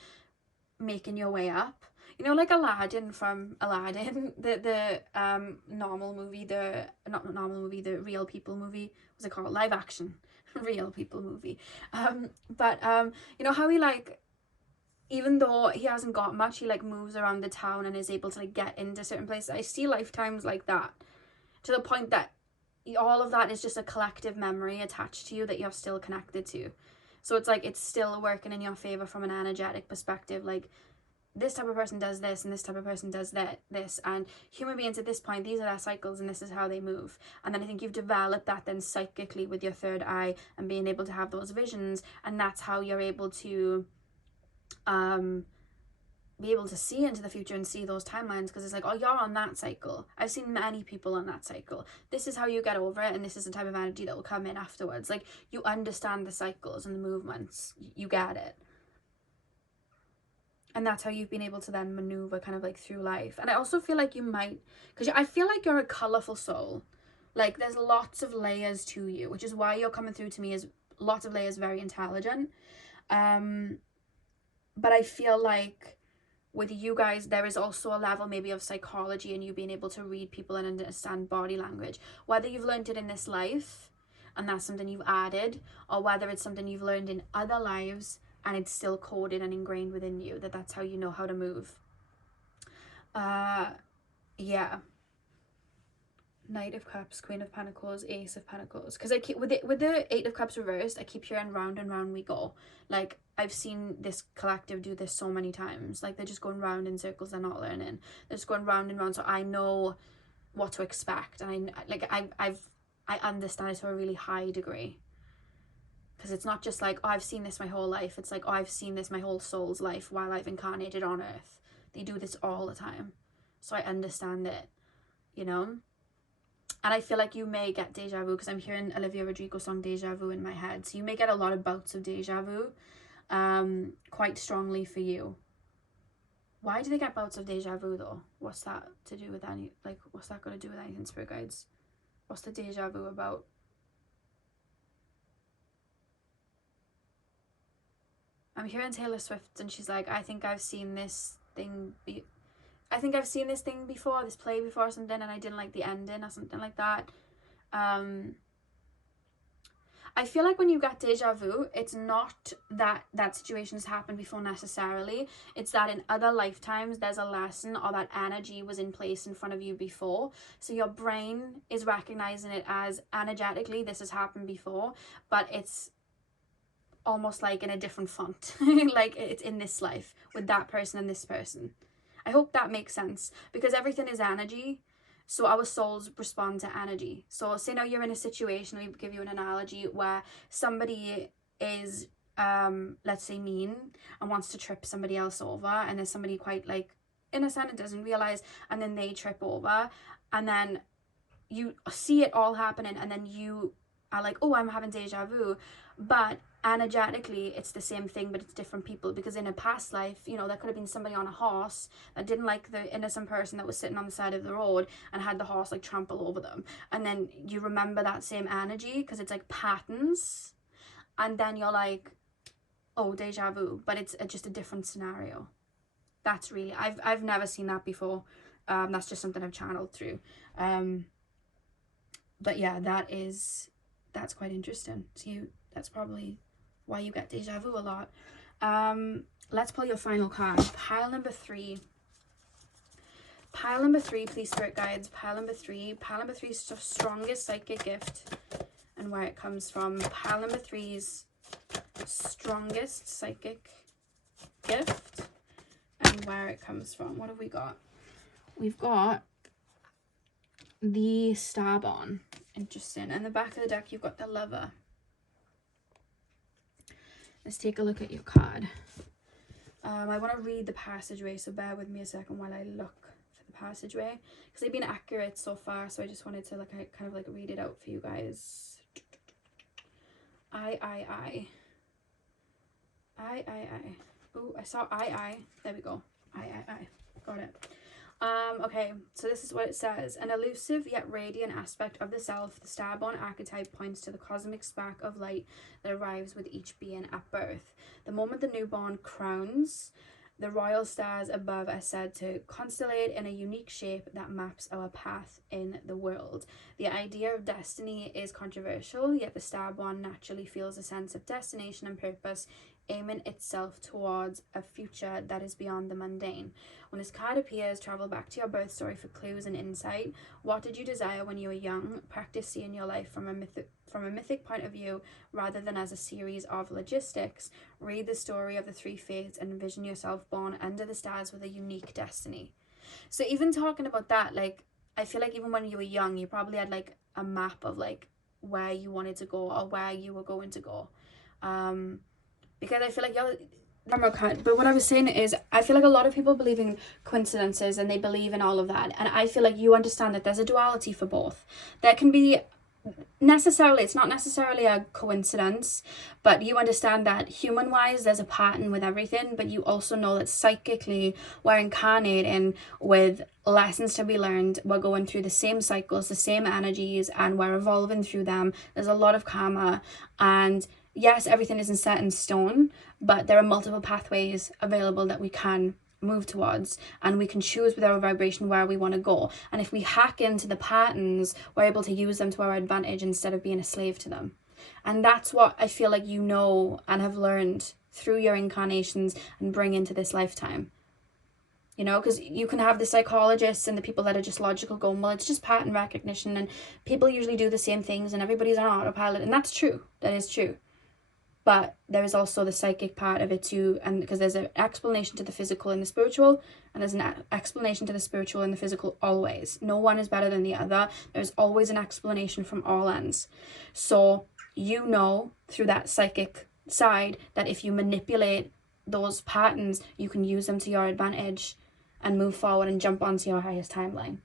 making your way up. You know, like Aladdin from Aladdin, the normal movie, not normal movie, the real people movie. What's it called? Live action real people movie. You know how he, like, even though he hasn't got much, he like moves around the town and is able to like get into certain places. I see lifetimes like that, to the point that all of that is just a collective memory attached to you that you're still connected to. So it's like it's still working in your favor from an energetic perspective. Like, this type of person does this, and this type of person does this, and human beings at this point, these are their cycles, and this is how they move. And then I think you've developed that then psychically with your third eye, and being able to have those visions, and that's how you're able to be able to see into the future and see those timelines, because it's like, oh, you're on that cycle. I've seen many people on that cycle. This is how you get over it, and this is the type of energy that will come in afterwards. Like, you understand the cycles and the movements. You get it. And that's how you've been able to then maneuver kind of like through life. And I also feel like you might, because I feel like you're a colourful soul. Like, there's lots of layers to you, which is why you're coming through to me as lots of layers, very intelligent. But I feel like with you guys, there is also a level maybe of psychology and you being able to read people and understand body language. Whether you've learned it in this life and that's something you've added, or whether it's something you've learned in other lives and it's still coded and ingrained within you, that's how you know how to move. Yeah. Knight of Cups, Queen of Pentacles, Ace of Pentacles. Because I keep with the Eight of Cups reversed, I keep hearing round and round we go. Like, I've seen this collective do this so many times. Like, they're just going round in circles, they're not learning. They're just going round and round, so I know what to expect. And I understand it to a really high degree. Because it's not just like, oh, I've seen this my whole life. It's like, oh, I've seen this my whole soul's life while I've incarnated on Earth. They do this all the time. So I understand it, you know? And I feel like you may get deja vu, because I'm hearing Olivia Rodrigo's song Deja Vu in my head. So you may get a lot of bouts of deja vu quite strongly for you. Why do they get bouts of deja vu though? What's that to do with any, like, what's that got to do with anything, spirit guides? What's the deja vu about? I'm hearing Taylor Swift and she's like, I think I've seen this thing before, this play before or something, and I didn't like the ending or something like that. I feel like when you get deja vu, it's not that that situation has happened before necessarily. It's that in other lifetimes, there's a lesson or that energy was in place in front of you before. So your brain is recognizing it as energetically, this has happened before, but it's almost like in a different font. Like, it's in this life with that person and this person. I hope that makes sense, because everything is energy. So our souls respond to energy. So say now you're in a situation, we give you an analogy, where somebody is, let's say, mean and wants to trip somebody else over, and there's somebody quite like innocent and doesn't realize, and then they trip over, and then you see it all happening, and then you are like, oh, I'm having deja vu. But energetically it's the same thing, but it's different people, because in a past life, you know, there could have been somebody on a horse that didn't like the innocent person that was sitting on the side of the road and had the horse like trample over them, and then you remember that same energy because it's like patterns, and then you're like, oh, deja vu, but it's just a different scenario. That's really, I've never seen that before. That's just something I've channeled through. But yeah, that's quite interesting. So that's probably why you get deja vu a lot. Let's pull your final card. Pile number 3. Pile number 3, please, spirit guides. Pile number 3. Pile number 3's strongest psychic gift and where it comes from. Pile number 3's strongest psychic gift and where it comes from. What have we got? We've got the Starbon. Interesting. And the back of the deck, you've got the Lover. Let's take a look at your card. I want to read the passageway, so bear with me a second while I look for the passageway, because they've been accurate so far, so I just wanted to like kind of like read it out for you guys. I. Oh, I saw I. There we go. I. Got it. Okay, so this is what it says. An elusive yet radiant aspect of the self, the Starborn archetype points to the cosmic spark of light that arrives with each being at birth. The moment the newborn crowns, the royal stars above are said to constellate in a unique shape that maps our path in the world. The idea of destiny is controversial, yet the Starborn naturally feels a sense of destination and purpose, aiming itself towards a future that is beyond the mundane. When this card appears, travel back to your birth story for clues and insight. What did you desire when you were young? Practice seeing your life from a mythic point of view rather than as a series of logistics. Read the story of the 3 fates and envision yourself born under the stars with a unique destiny. So even talking about that, like, I feel like even when you were young, you probably had like a map of like where you wanted to go or where you were going to go. Because I feel like camera cut. But what I was saying is, I feel like a lot of people believe in coincidences and they believe in all of that, and I feel like you understand that there's a duality for both. There can be it's not necessarily a coincidence, but you understand that human wise there's a pattern with everything, but you also know that psychically we're incarnating with lessons to be learned. We're going through the same cycles, the same energies, and we're evolving through them. There's a lot of karma, and yes, everything isn't set in stone, but there are multiple pathways available that we can move towards, and we can choose with our vibration where we want to go. And if we hack into the patterns, we're able to use them to our advantage instead of being a slave to them. And that's what I feel like you know and have learned through your incarnations and bring into this lifetime. You know, because you can have the psychologists and the people that are just logical going, well, it's just pattern recognition and people usually do the same things and everybody's on autopilot. And that's true. That is true. But there is also the psychic part of it too, and because there's an explanation to the physical and the spiritual, and there's an explanation to the spiritual and the physical always. No one is better than the other. There's always an explanation from all ends. So you know through that psychic side that if you manipulate those patterns, you can use them to your advantage and move forward and jump onto your highest timeline.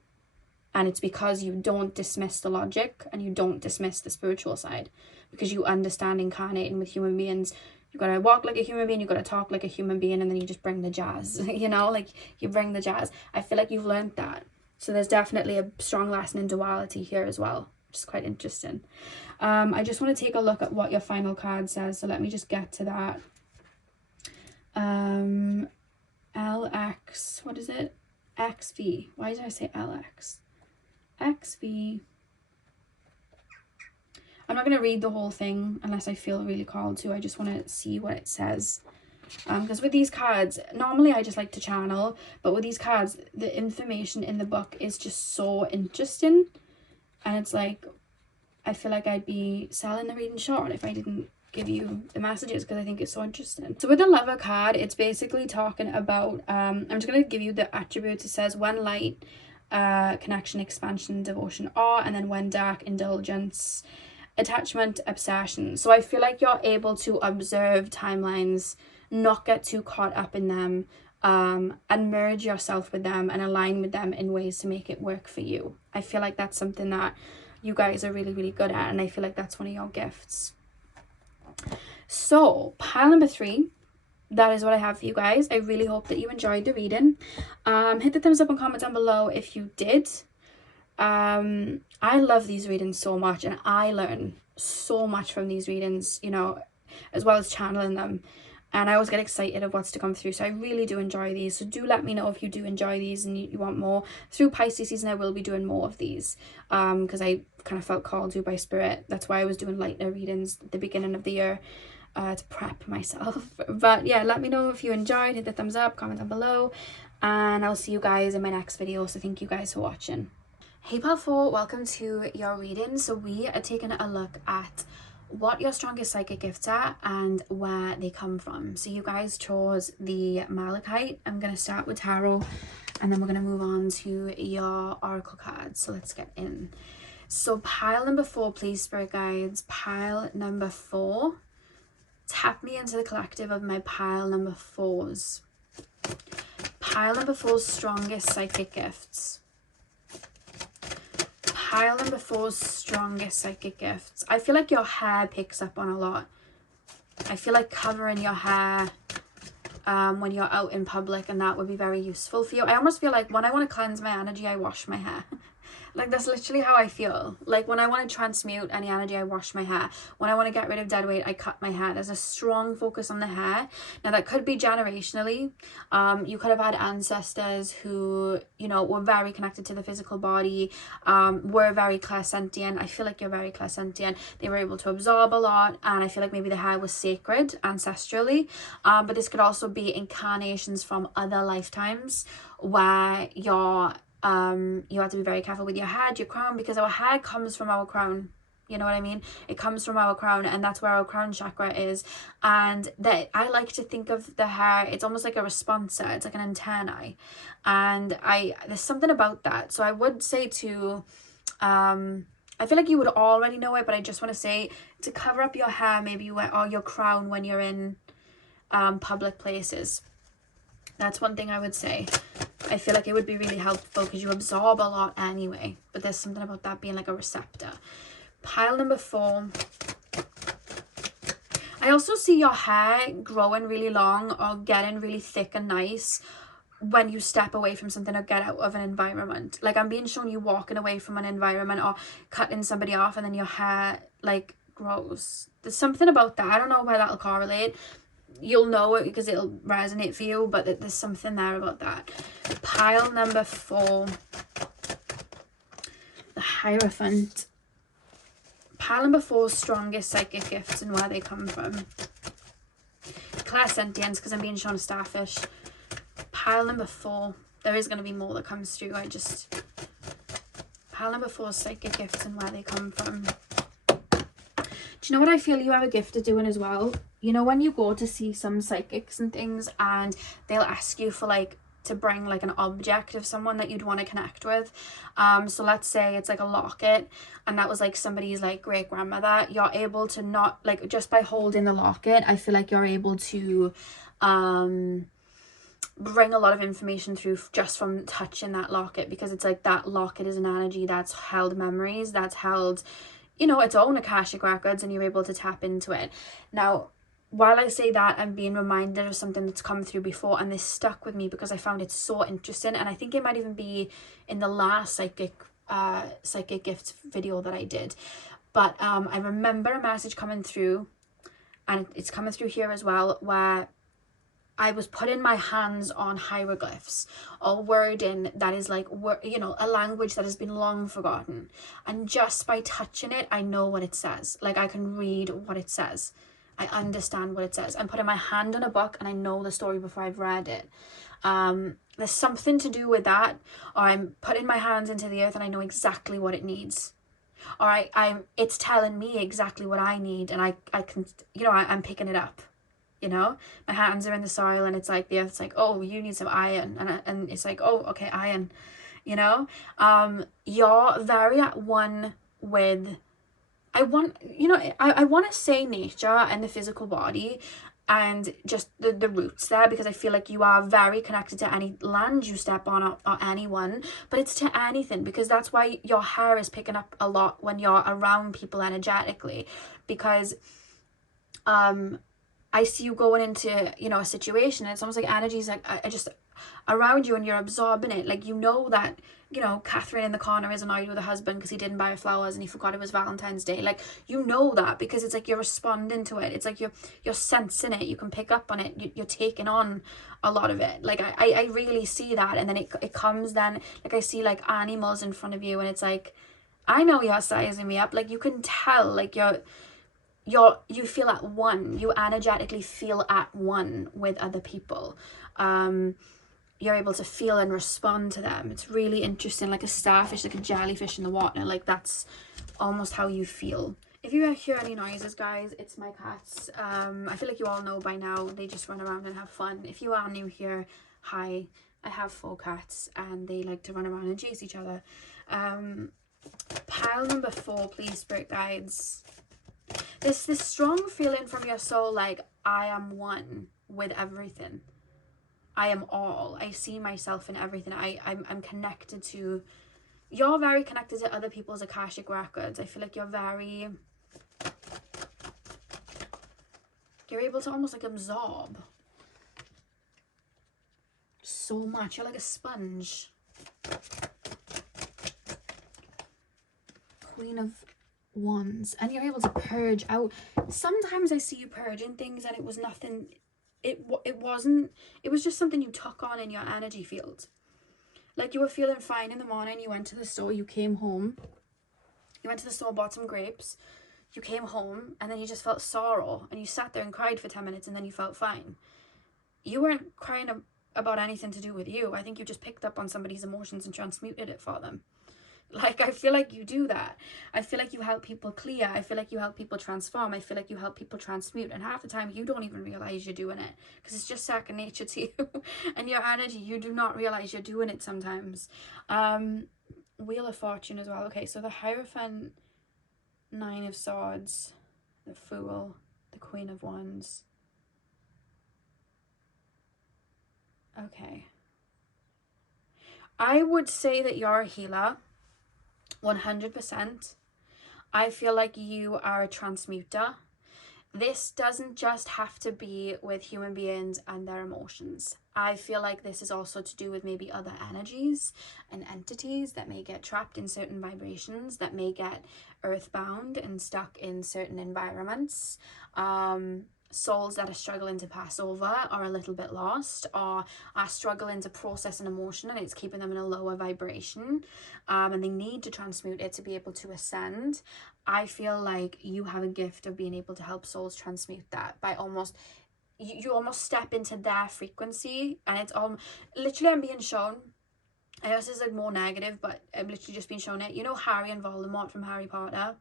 And it's because you don't dismiss the logic and you don't dismiss the spiritual side, because you understand incarnating with human beings. You gotta walk like a human being, you gotta talk like a human being, and then you just bring the jazz, you know, like you bring the jazz. I feel like you've learned that. So there's definitely a strong lesson in duality here as well, which is quite interesting. I just want to take a look at what your final card says. So let me just get to that. LX, what is it? XV. Why did I say LX? XV. I'm not going to read the whole thing unless I feel really called to. I just want to see what it says. Because with these cards, normally I just like to channel, but with these cards, the information in the book is just so interesting. And it's like, I feel like I'd be selling the reading short if I didn't give you the messages, because I think it's so interesting. So with the Lover card, it's basically talking about, I'm just going to give you the attributes. It says when light, connection, expansion, devotion, awe, and then when dark, indulgence, attachment, obsession. So I feel like you're able to observe timelines, not get too caught up in them, and merge yourself with them and align with them in ways to make it work for you. I feel like that's something that you guys are really, really good at, and I feel like that's one of your gifts. So pile number 3, that is what I have for you guys. I really hope that you enjoyed the reading. Hit the thumbs up and comment down below if you did. I love these readings so much, and I learn so much from these readings, you know, as well as channeling them, and I always get excited of what's to come through. So I really do enjoy these. So do let me know if you do enjoy these and you want more. Through Pisces season I will be doing more of these, because I kind of felt called to by spirit. That's why I was doing lighter readings at the beginning of the year, to prep myself. But yeah, let me know if you enjoyed. Hit the thumbs up, comment down below, and I'll see you guys in my next video. So thank you guys for watching. Hey pal 4, welcome to your reading. So we are taking a look at what your strongest psychic gifts are and where they come from. So you guys chose the Malachite. I'm going to start with tarot, and then we're going to move on to your oracle cards. So let's get in. So pile number 4, please, spirit guides. Pile number 4. Tap me into the collective of my pile number 4s. Pile number 4's strongest psychic gifts. Pile number 4's strongest psychic gifts. I feel like your hair picks up on a lot. I feel like covering your hair when you're out in public, and that would be very useful for you. I almost feel like when I want to cleanse my energy, I wash my hair. Like, that's literally how I feel. Like, when I want to transmute any energy, I wash my hair. When I want to get rid of dead weight, I cut my hair. There's a strong focus on the hair. Now, that could be generationally. You could have had ancestors who, you know, were very connected to the physical body, were very clairsentient. I feel like you're very clairsentient. They were able to absorb a lot, and I feel like maybe the hair was sacred ancestrally. But this could also be incarnations from other lifetimes where you're you have to be very careful with your head, your crown, because our hair comes from our crown. You know what I mean? It comes from our crown, and that's where our crown chakra is. And that, I like to think of the hair, it's almost like a responser. It's like an antennae, and there's something about that. So I would say to I feel like you would already know it, but I just want to say to cover up your hair, maybe or your crown when you're in public places. That's one thing I would say. I feel like it would be really helpful because you absorb a lot anyway, but there's something about that being like a receptor. Pile number 4. I also see your hair growing really long or getting really thick and nice when you step away from something or get out of an environment. Like, I'm being shown you walking away from an environment or cutting somebody off, and then your hair like grows. There's something about that. I don't know where that'll correlate. You'll know it because it'll resonate for you, but there's something there about that. Pile number 4, the Hierophant. Pile number 4, strongest psychic gifts and where they come from. Clairesentience, because I'm being shown a starfish. Pile number 4, there is going to be more that comes through. Pile number 4, psychic gifts and where they come from. Do you know what I feel you have a gift of doing as well? You know, when you go to see some psychics and things, and they'll ask you for like to bring like an object of someone that you'd want to connect with. So let's say it's like a locket, and that was like somebody's like great grandmother. You're able to, not like, just by holding the locket, I feel like you're able to bring a lot of information through just from touching that locket, because it's like that locket is an energy that's held memories, that's held, you know, its own Akashic records, and you're able to tap into it. Now, while I say that, I'm being reminded of something that's come through before, and this stuck with me because I found it so interesting, and I think it might even be in the last psychic gifts video that I did. But I remember a message coming through, and it's coming through here as well, where I was putting my hands on hieroglyphs or wording that is like, you know, a language that has been long forgotten. And just by touching it, I know what it says. Like, I can read what it says. I understand what it says. I'm putting my hand on a book and I know the story before I've read it. There's something to do with that. Or I'm putting my hands into the earth and I know exactly what it needs. Or it's telling me exactly what I need, and I can, you know, I'm picking it up. You know, my hands are in the soil, and it's like the earth's like, oh, you need some iron, and it's like, oh, okay, iron. You know, you're very at one with, I want to say nature and the physical body and just the roots there, because I feel like you are very connected to any land you step on, or anyone, but it's to anything, because that's why your hair is picking up a lot when you're around people energetically, because I see you going into, you know, a situation, and it's almost like energy's like, I just around you, and you're absorbing it. Like, you know that, you know, Catherine in the corner is annoyed with her husband because he didn't buy her flowers and he forgot it was Valentine's Day. Like, you know that, because it's like you're responding to it. It's like you're sensing it. You can pick up on it. You're taking on a lot of it. Like, I really see that. And then it comes then, like, I see like animals in front of you, and it's like, I know you're sizing me up. Like, you can tell, like, you feel at one, you energetically feel at one with other people. You're able to feel and respond to them. It's really interesting, like a starfish, like a jellyfish in the water. Like, that's almost how you feel. If you hear any noises, guys, it's my cats. I feel like you all know by now, they just run around and have fun. If you are new here, hi, I have 4 cats and they like to run around and chase each other. Pile number 4, please, spirit guides. There's this strong feeling from your soul, like, I am one with everything. I am all. I see myself in everything. I'm connected to, you're very connected to other people's Akashic records. I feel like you're able to almost like absorb so much. You're like a sponge. Queen of Wands, and you're able to purge out. Sometimes I see you purging things and it was nothing, it was just something you took on in your energy field. Like, you were feeling fine in the morning, you went to the store, you came home, you went to the store, bought some grapes, you came home, and then you just felt sorrow, and you sat there and cried for 10 minutes, and then you felt fine. You weren't crying about anything to do with you. I think you just picked up on somebody's emotions and transmuted it for them. Like, I feel like you do that. I feel like you help people clear. I feel like you help people transform. I feel like you help people transmute. And half the time, you don't even realize you're doing it, because it's just second nature to you. And your energy, you do not realize you're doing it sometimes. Wheel of Fortune as well. Okay, so the Hierophant, 9 of Swords, the Fool, the Queen of Wands. Okay. I would say that you're a healer, 100%. I feel like you are a transmuter. This doesn't just have to be with human beings and their emotions. I feel like this is also to do with maybe other energies and entities that may get trapped in certain vibrations, that may get earthbound and stuck in certain environments. Souls that are struggling to pass over, or a little bit lost, or are struggling to process an emotion and it's keeping them in a lower vibration, and they need to transmute it to be able to ascend. I feel like you have a gift of being able to help souls transmute that by almost, you almost step into their frequency, and it's all literally, I'm being shown, I know this is like more negative, but I'm literally just being shown it. You know Harry and Voldemort from Harry Potter?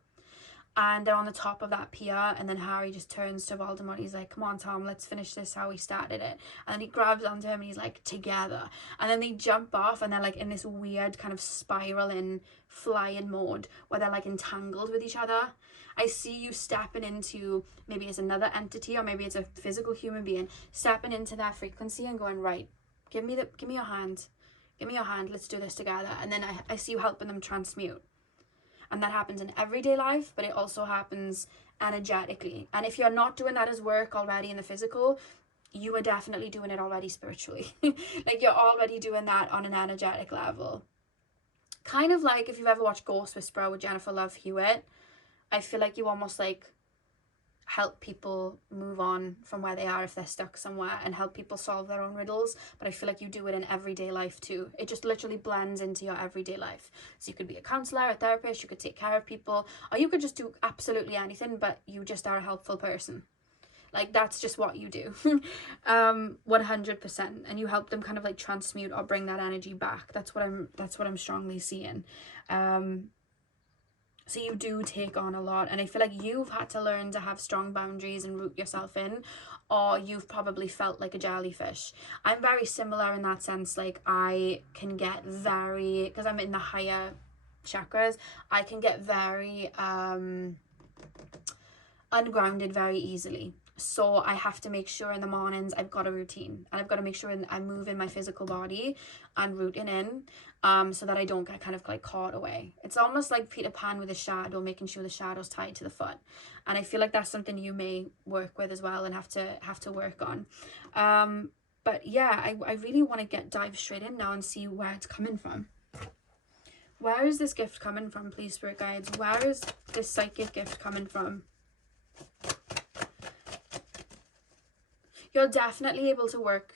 And they're on the top of that pier, and then Harry just turns to Voldemort. He's like, come on, Tom, let's finish this how we started it. And then he grabs onto him and he's like, together. And then they jump off and they're like in this weird kind of spiraling flying mode where they're like entangled with each other. I see you stepping into, maybe it's another entity or maybe it's a physical human being, stepping into that frequency and going, right, give me your hand. Give me your hand. Let's do this together. And then I see you helping them transmute. And that happens in everyday life, but it also happens energetically. And if you're not doing that as work already in the physical, you are definitely doing it already spiritually. Like you're already doing that on an energetic level. Kind of like if you've ever watched Ghost Whisperer with Jennifer Love Hewitt, I feel like you almost like help people move on from where they are if they're stuck somewhere, and help people solve their own riddles. But I feel like you do it in everyday life too. It just literally blends into your everyday life. So you could be a counselor, a therapist, you could take care of people, or you could just do absolutely anything, but you just are a helpful person. Like that's just what you do. 100%. And you help them kind of like transmute or bring that energy back. That's what I'm strongly seeing. So you do take on a lot, and I feel like you've had to learn to have strong boundaries and root yourself in, or you've probably felt like a jellyfish. I'm very similar in that sense. Like I can get very, because I'm in the higher chakras, I can get very ungrounded very easily. So I have to make sure in the mornings I've got a routine, and I've got to make sure I'm moving my physical body and rooting in, so that I don't get kind of like caught away. It's almost like Peter Pan with a shadow, making sure the shadow's tied to the foot. And I feel like that's something you may work with as well and have to work on. But yeah, I really want to dive straight in now and see where it's coming from. Where is this gift coming from, please, spirit guides? Where is this psychic gift coming from? You're definitely able to work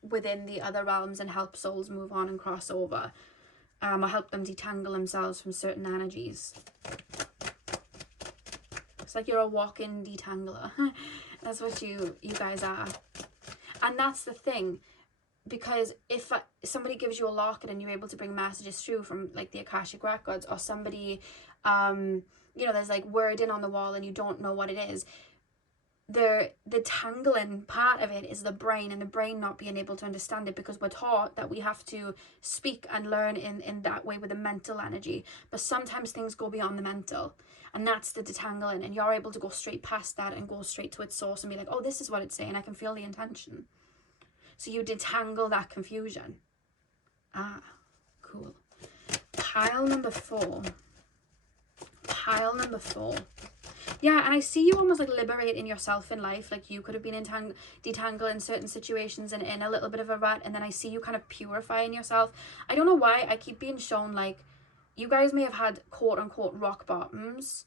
within the other realms and help souls move on and cross over, or help them detangle themselves from certain energies. It's like you're a walking detangler. That's what you guys are. And that's the thing, because if somebody gives you a locket and you're able to bring messages through from like the Akashic records, or somebody you know, there's like wording on the wall and you don't know what it is, the tangling part of it is the brain, and the brain not being able to understand it, because we're taught that we have to speak and learn in that way with the mental energy. But sometimes things go beyond the mental, and that's the detangling, and you're able to go straight past that and go straight to its source and be like, oh, this is what it's saying, I can feel the intention. So you detangle that confusion. Ah, cool. Pile number 4. Yeah, and I see you almost like liberating yourself in life. Like you could have been detangled in certain situations and in a little bit of a rut, and then I see you kind of purifying yourself. I don't know why I keep being shown like you guys may have had quote unquote rock bottoms,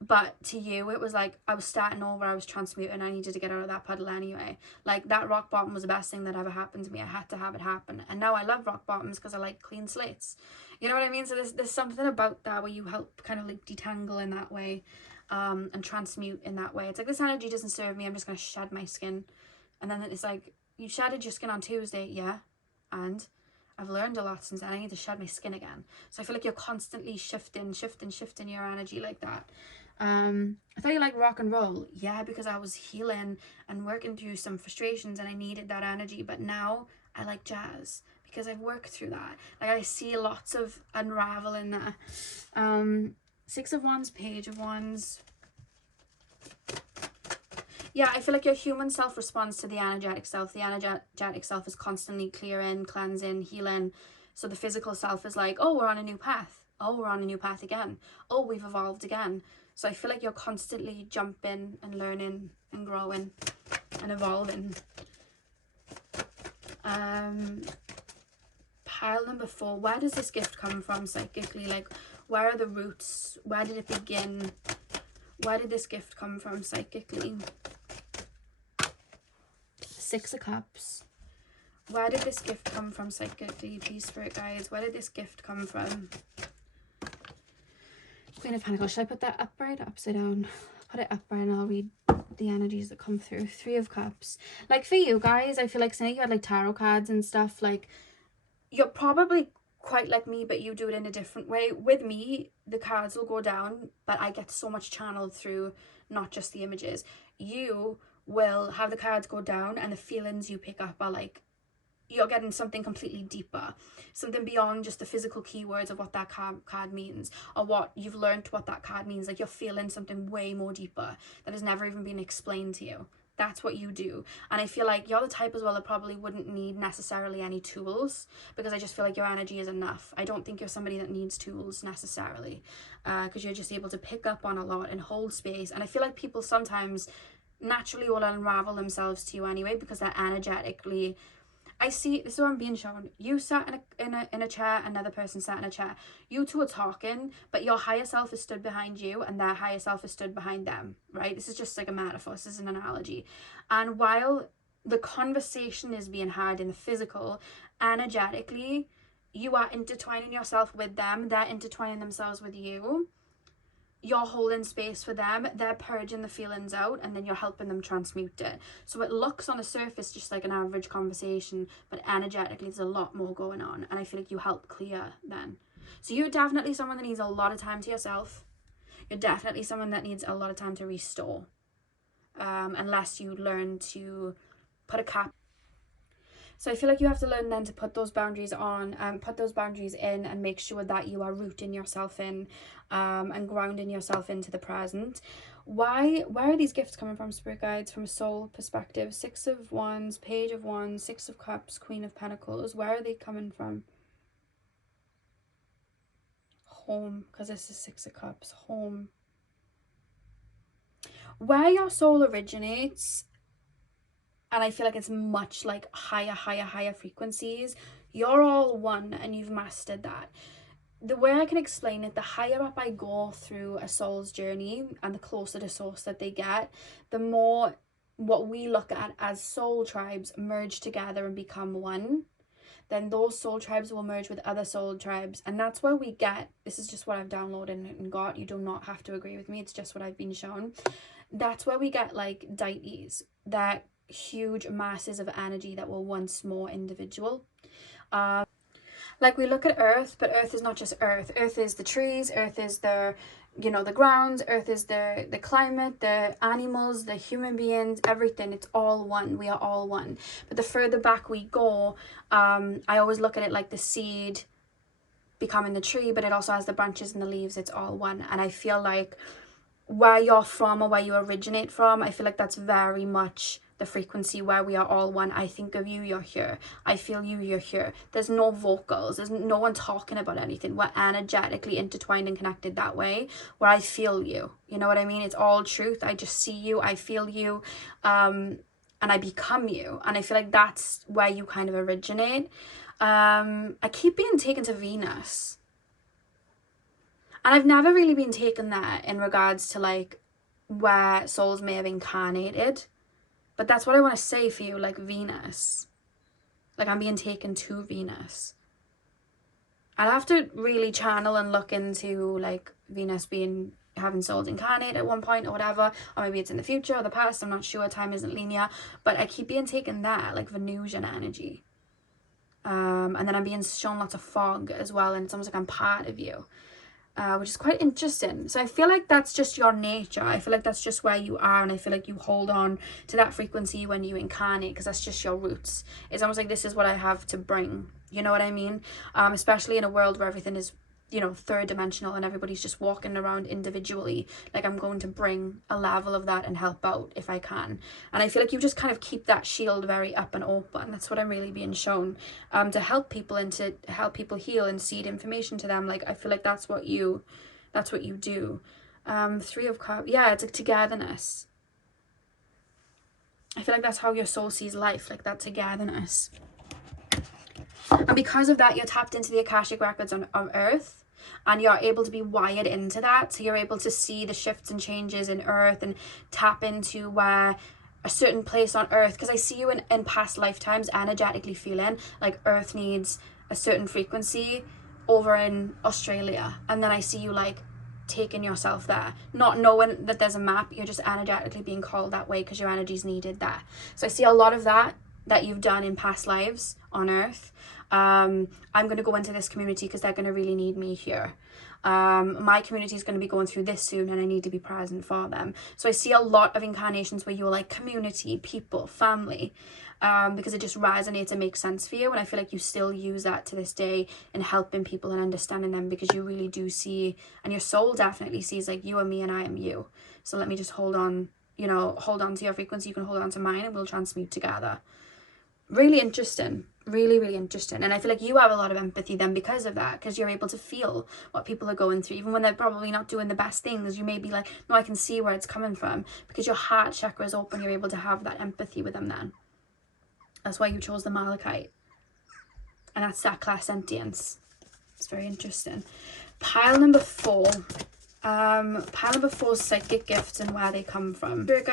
but to you it was like I was starting over, I was transmuting, I needed to get out of that puddle anyway. Like that rock bottom was the best thing that ever happened to me. I had to have it happen, and now I love rock bottoms because I like clean slates. You know what I mean? So there's something about that where you help kind of like detangle in that way, and transmute in that way. It's like, this energy doesn't serve me, I'm just going to shed my skin. And then it's like, you shedded your skin on Tuesday, yeah, and I've learned a lot since then, I need to shed my skin again. So I feel like you're constantly shifting your energy like that. I thought you liked rock and roll. Yeah, because I was healing and working through some frustrations and I needed that energy. But now I like jazz because I've worked through that. Like I see lots of unraveling there. 6 of Wands, Page of Wands. Yeah, I feel like your human self responds to the energetic self. The energetic self is constantly clearing, cleansing, healing. So the physical self is like, oh, we're on a new path. Oh, we're on a new path again. Oh, we've evolved again. So I feel like you're constantly jumping and learning and growing and evolving. Pile number 4. Where does this gift come from psychically? Like, where are the roots? Where did it begin? Where did this gift come from psychically? 6 of Cups. Where did this gift come from psychically? Please, Spirit Guides, where did this gift come from? Queen of Pentacles. Should I put that upright or upside down? Put it upright and I'll read the energies that come through. 3 of Cups. Like, for you guys, I feel like saying you had like tarot cards and stuff, like, you're probably quite like me, but you do it in a different way. With me, the cards will go down, but I get so much channeled through not just the images. You will have the cards go down and the feelings you pick up are like, you're getting something completely deeper, something beyond just the physical keywords of what that card means, or what you've learned what that card means. Like, you're feeling something way more deeper that has never even been explained to you. That's what you do. And I feel like you're the type as well that probably wouldn't need necessarily any tools, because I just feel like your energy is enough. I don't think you're somebody that needs tools necessarily, because you're just able to pick up on a lot and hold space. And I feel like people sometimes naturally will unravel themselves to you anyway, because they're energetically, I see, this is what I'm being shown. You sat in a chair, another person sat in a chair. You two are talking, but your higher self is stood behind you and their higher self is stood behind them, right? This is just like a metaphor. This is an analogy. And while the conversation is being had in the physical, energetically, you are intertwining yourself with them. They're intertwining themselves with you. You're holding space for them, they're purging the feelings out, and then you're helping them transmute it. So it looks on the surface just like an average conversation, but energetically there's a lot more going on, and I feel like you help clear then. So you're definitely someone that needs a lot of time to yourself. You're definitely someone that needs a lot of time to restore, unless you learn to put a cap. So I feel like you have to learn then to put those boundaries on, put those boundaries in, and make sure that you are rooting yourself in, and grounding yourself into the present. Where are these gifts coming from, Spirit Guides, from a soul perspective? 6 of Wands, Page of Wands, 6 of Cups, Queen of Pentacles. Where are they coming from? Home, because this is 6 of Cups. Home. Where your soul originates, and I feel like it's much like higher frequencies. You're all one and you've mastered that. The way I can explain it, the higher up I go through a soul's journey and the closer to source that they get, the more what we look at as soul tribes merge together and become one. Then those soul tribes will merge with other soul tribes, and that's where we get, this is just what I've downloaded and got, you do not have to agree with me, it's just what I've been shown. That's where we get like deities, that huge masses of energy that were once more individual. Like, we look at Earth, but Earth is not just Earth. Earth is the trees, Earth is the, you know, the grounds, Earth is the climate, the animals, the human beings, everything. It's all one. We are all one. But the further back we go, I always look at it like the seed becoming the tree, but it also has the branches and the leaves. It's all one. And I feel like where you're from or where you originate from, I feel like that's very much the frequency where we are all one. I think of you, you're here. I feel you, you're here. There's no vocals. There's no one talking about anything. We're energetically intertwined and connected that way, where I feel you. You know what I mean? It's all truth. I just see you. I feel you. And I become you. And I feel like that's where you kind of originate. I keep being taken to Venus. And I've never really been taken there in regards to like where souls may have incarnated. But that's what I want to say for you, like Venus. Like, I'm being taken to Venus. I'll have to really channel and look into like Venus having souls incarnate at one point or whatever. Or maybe it's in the future or the past. I'm not sure. Time isn't linear. But I keep being taken there, like Venusian energy. And then I'm being shown lots of fog as well. And it's almost like I'm part of you. Which is quite interesting. So I feel like that's just your nature. I feel like that's just where you are, and I feel like you hold on to that frequency when you incarnate, because that's just your roots. It's almost like, this is what I have to bring. You know what I mean? Especially in a world where everything is you know, third dimensional and everybody's just walking around individually. Like, I'm going to bring a level of that and help out if I can. And I feel like you just kind of keep that shield very up and open. That's what I'm really being shown, to help people and to help people heal and seed information to them. Like, I feel like that's what you do. Three of Cups, yeah, it's like togetherness. I feel like that's how your soul sees life, like that togetherness. And because of that, you're tapped into the Akashic records on Earth, and you're able to be wired into that. So you're able to see the shifts and changes in Earth and tap into where a certain place on Earth, because I see you in past lifetimes energetically feeling like Earth needs a certain frequency over in Australia. And then I see you like taking yourself there, not knowing that there's a map. You're just energetically being called that way because your energy's needed there. So I see a lot of that you've done in past lives on Earth. I'm going to go into this community because they're going to really need me here. My community is going to be going through this soon and I need to be present for them. So I see a lot of incarnations where you're like community, people, family, because it just resonates and makes sense for you. And I feel like you still use that to this day in helping people and understanding them, because you really do see, and your soul definitely sees, like, you are me and I am you. So let me just hold on, you know, hold on to your frequency. You can hold on to mine and we'll transmute together. Really interesting. Really, really interesting. And I feel like you have a lot of empathy then because of that, because you're able to feel what people are going through, even when they're probably not doing the best things. You may be like, no, I can see where it's coming from, because your heart chakra is open. You're able to have that empathy with them then. That's why you chose the Malachite. And that's that clairsentience. It's very interesting. Pile number 4. Pile number 4 is psychic gifts and where they come from. Spirit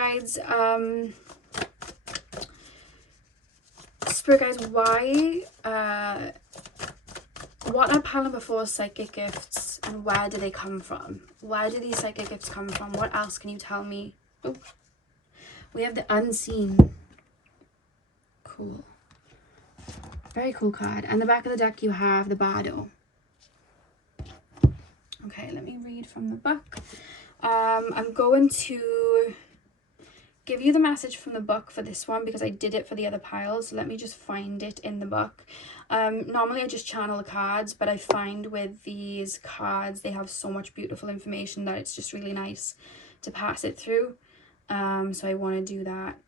guides, why, what are pile number 4's psychic gifts and where do they come from? Where do these psychic gifts come from? What else can you tell me? Oh, we have the unseen. Cool. Very cool card. And the back of the deck you have the Bardo. Okay, let me read from the book. I'm going to give you the message from the book for this one because I did it for the other pile. So let me just find it in the book. Normally I just channel the cards, but I find with these cards they have so much beautiful information that it's just really nice to pass it through. So I want to do that.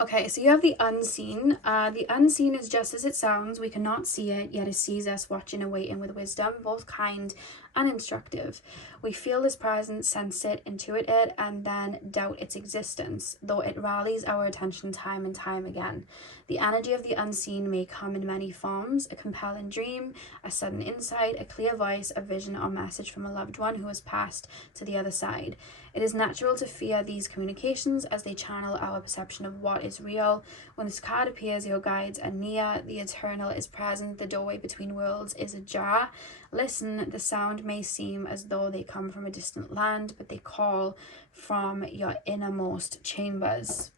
Okay, so you have the unseen. The unseen is just as it sounds. We cannot see it, yet it sees us, watching and waiting with wisdom, both kind and instructive. We feel this presence, sense it, intuit it, and then doubt its existence, though it rallies our attention time and time again. The energy of the unseen may come in many forms: a compelling dream, a sudden insight, a clear voice, a vision or message from a loved one who has passed to the other side. It is natural to fear these communications as they channel our perception of what is real. When this card appears, your guides are near, the eternal is present, the doorway between worlds is ajar. Listen, the sound may seem as though they come from a distant land, but they call from your innermost chambers.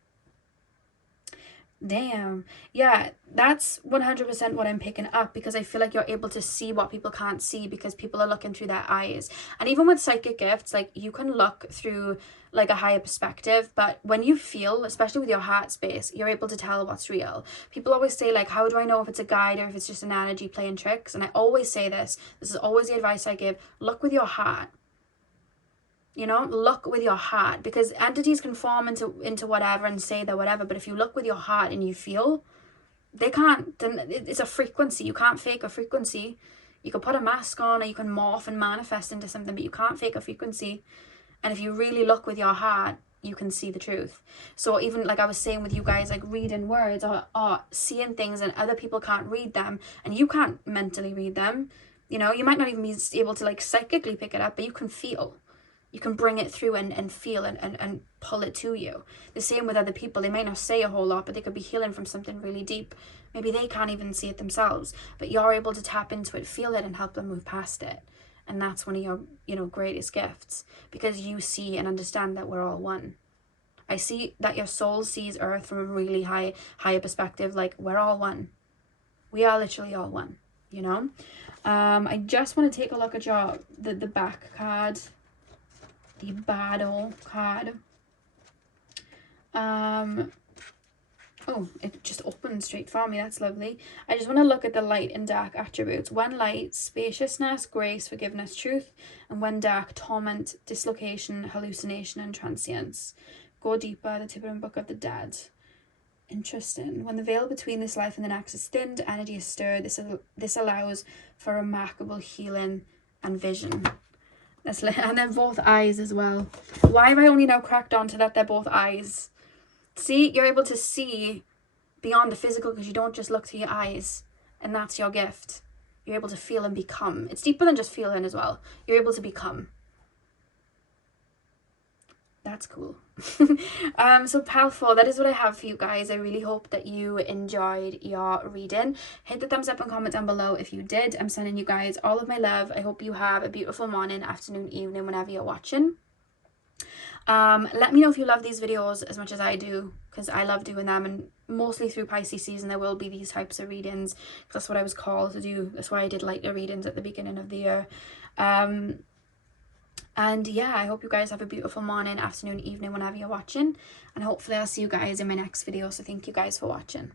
Damn. Yeah, that's 100% what I'm picking up, because I feel like you're able to see what people can't see because people are looking through their eyes. And even with psychic gifts, like, you can look through like a higher perspective, but when you feel, especially with your heart space, you're able to tell what's real. People always say, like, how do I know if it's a guide or if it's just an energy playing tricks? And I always say this is always the advice I give: look with your heart. You know, look with your heart, because entities can form into whatever and say they're whatever, but if you look with your heart and you feel, they can't, then it's a frequency. You can't fake a frequency. You can put a mask on or you can morph and manifest into something, but you can't fake a frequency. And if you really look with your heart, you can see the truth. So even like I was saying with you guys, like reading words or seeing things and other people can't read them and you can't mentally read them, you know, you might not even be able to like psychically pick it up, but you can feel. You can bring it through and feel and pull it to you. The same with other people. They might not say a whole lot, but they could be healing from something really deep. Maybe they can't even see it themselves, but you're able to tap into it, feel it, and help them move past it. And that's one of your, you know, greatest gifts, because you see and understand that we're all one. I see that your soul sees Earth from a really higher perspective. Like, we're all one. We are literally all one, you know? I just want to take a look at your the back card. The battle card. Oh, it just opened straight for me. That's lovely. I just want to look at the light and dark attributes. When light, spaciousness, grace, forgiveness, truth. And when dark, torment, dislocation, hallucination, and transience. Go deeper, the Tibetan Book of the Dead. Interesting. When the veil between this life and the next is thinned, energy is stirred. This allows for remarkable healing and vision. And they're both eyes as well. Why have I only now cracked onto that they're both eyes? See, you're able to see beyond the physical because you don't just look through your eyes, and that's your gift. You're able to feel and become. It's deeper than just feeling as well. You're able to become. That's cool. So powerful. That is what I have for you guys. I really hope that you enjoyed your reading. Hit the thumbs up and comment down below if you did. I'm sending you guys all of my love. I hope you have a beautiful morning, afternoon, evening, whenever you're watching. Let me know if you love these videos as much as I do, because I love doing them, and mostly through Pisces season there will be these types of readings because that's what I was called to do. That's why I did lighter readings at the beginning of the year. And yeah, I hope you guys have a beautiful morning, afternoon, evening, whenever you're watching, and hopefully I'll see you guys in my next video. So thank you guys for watching.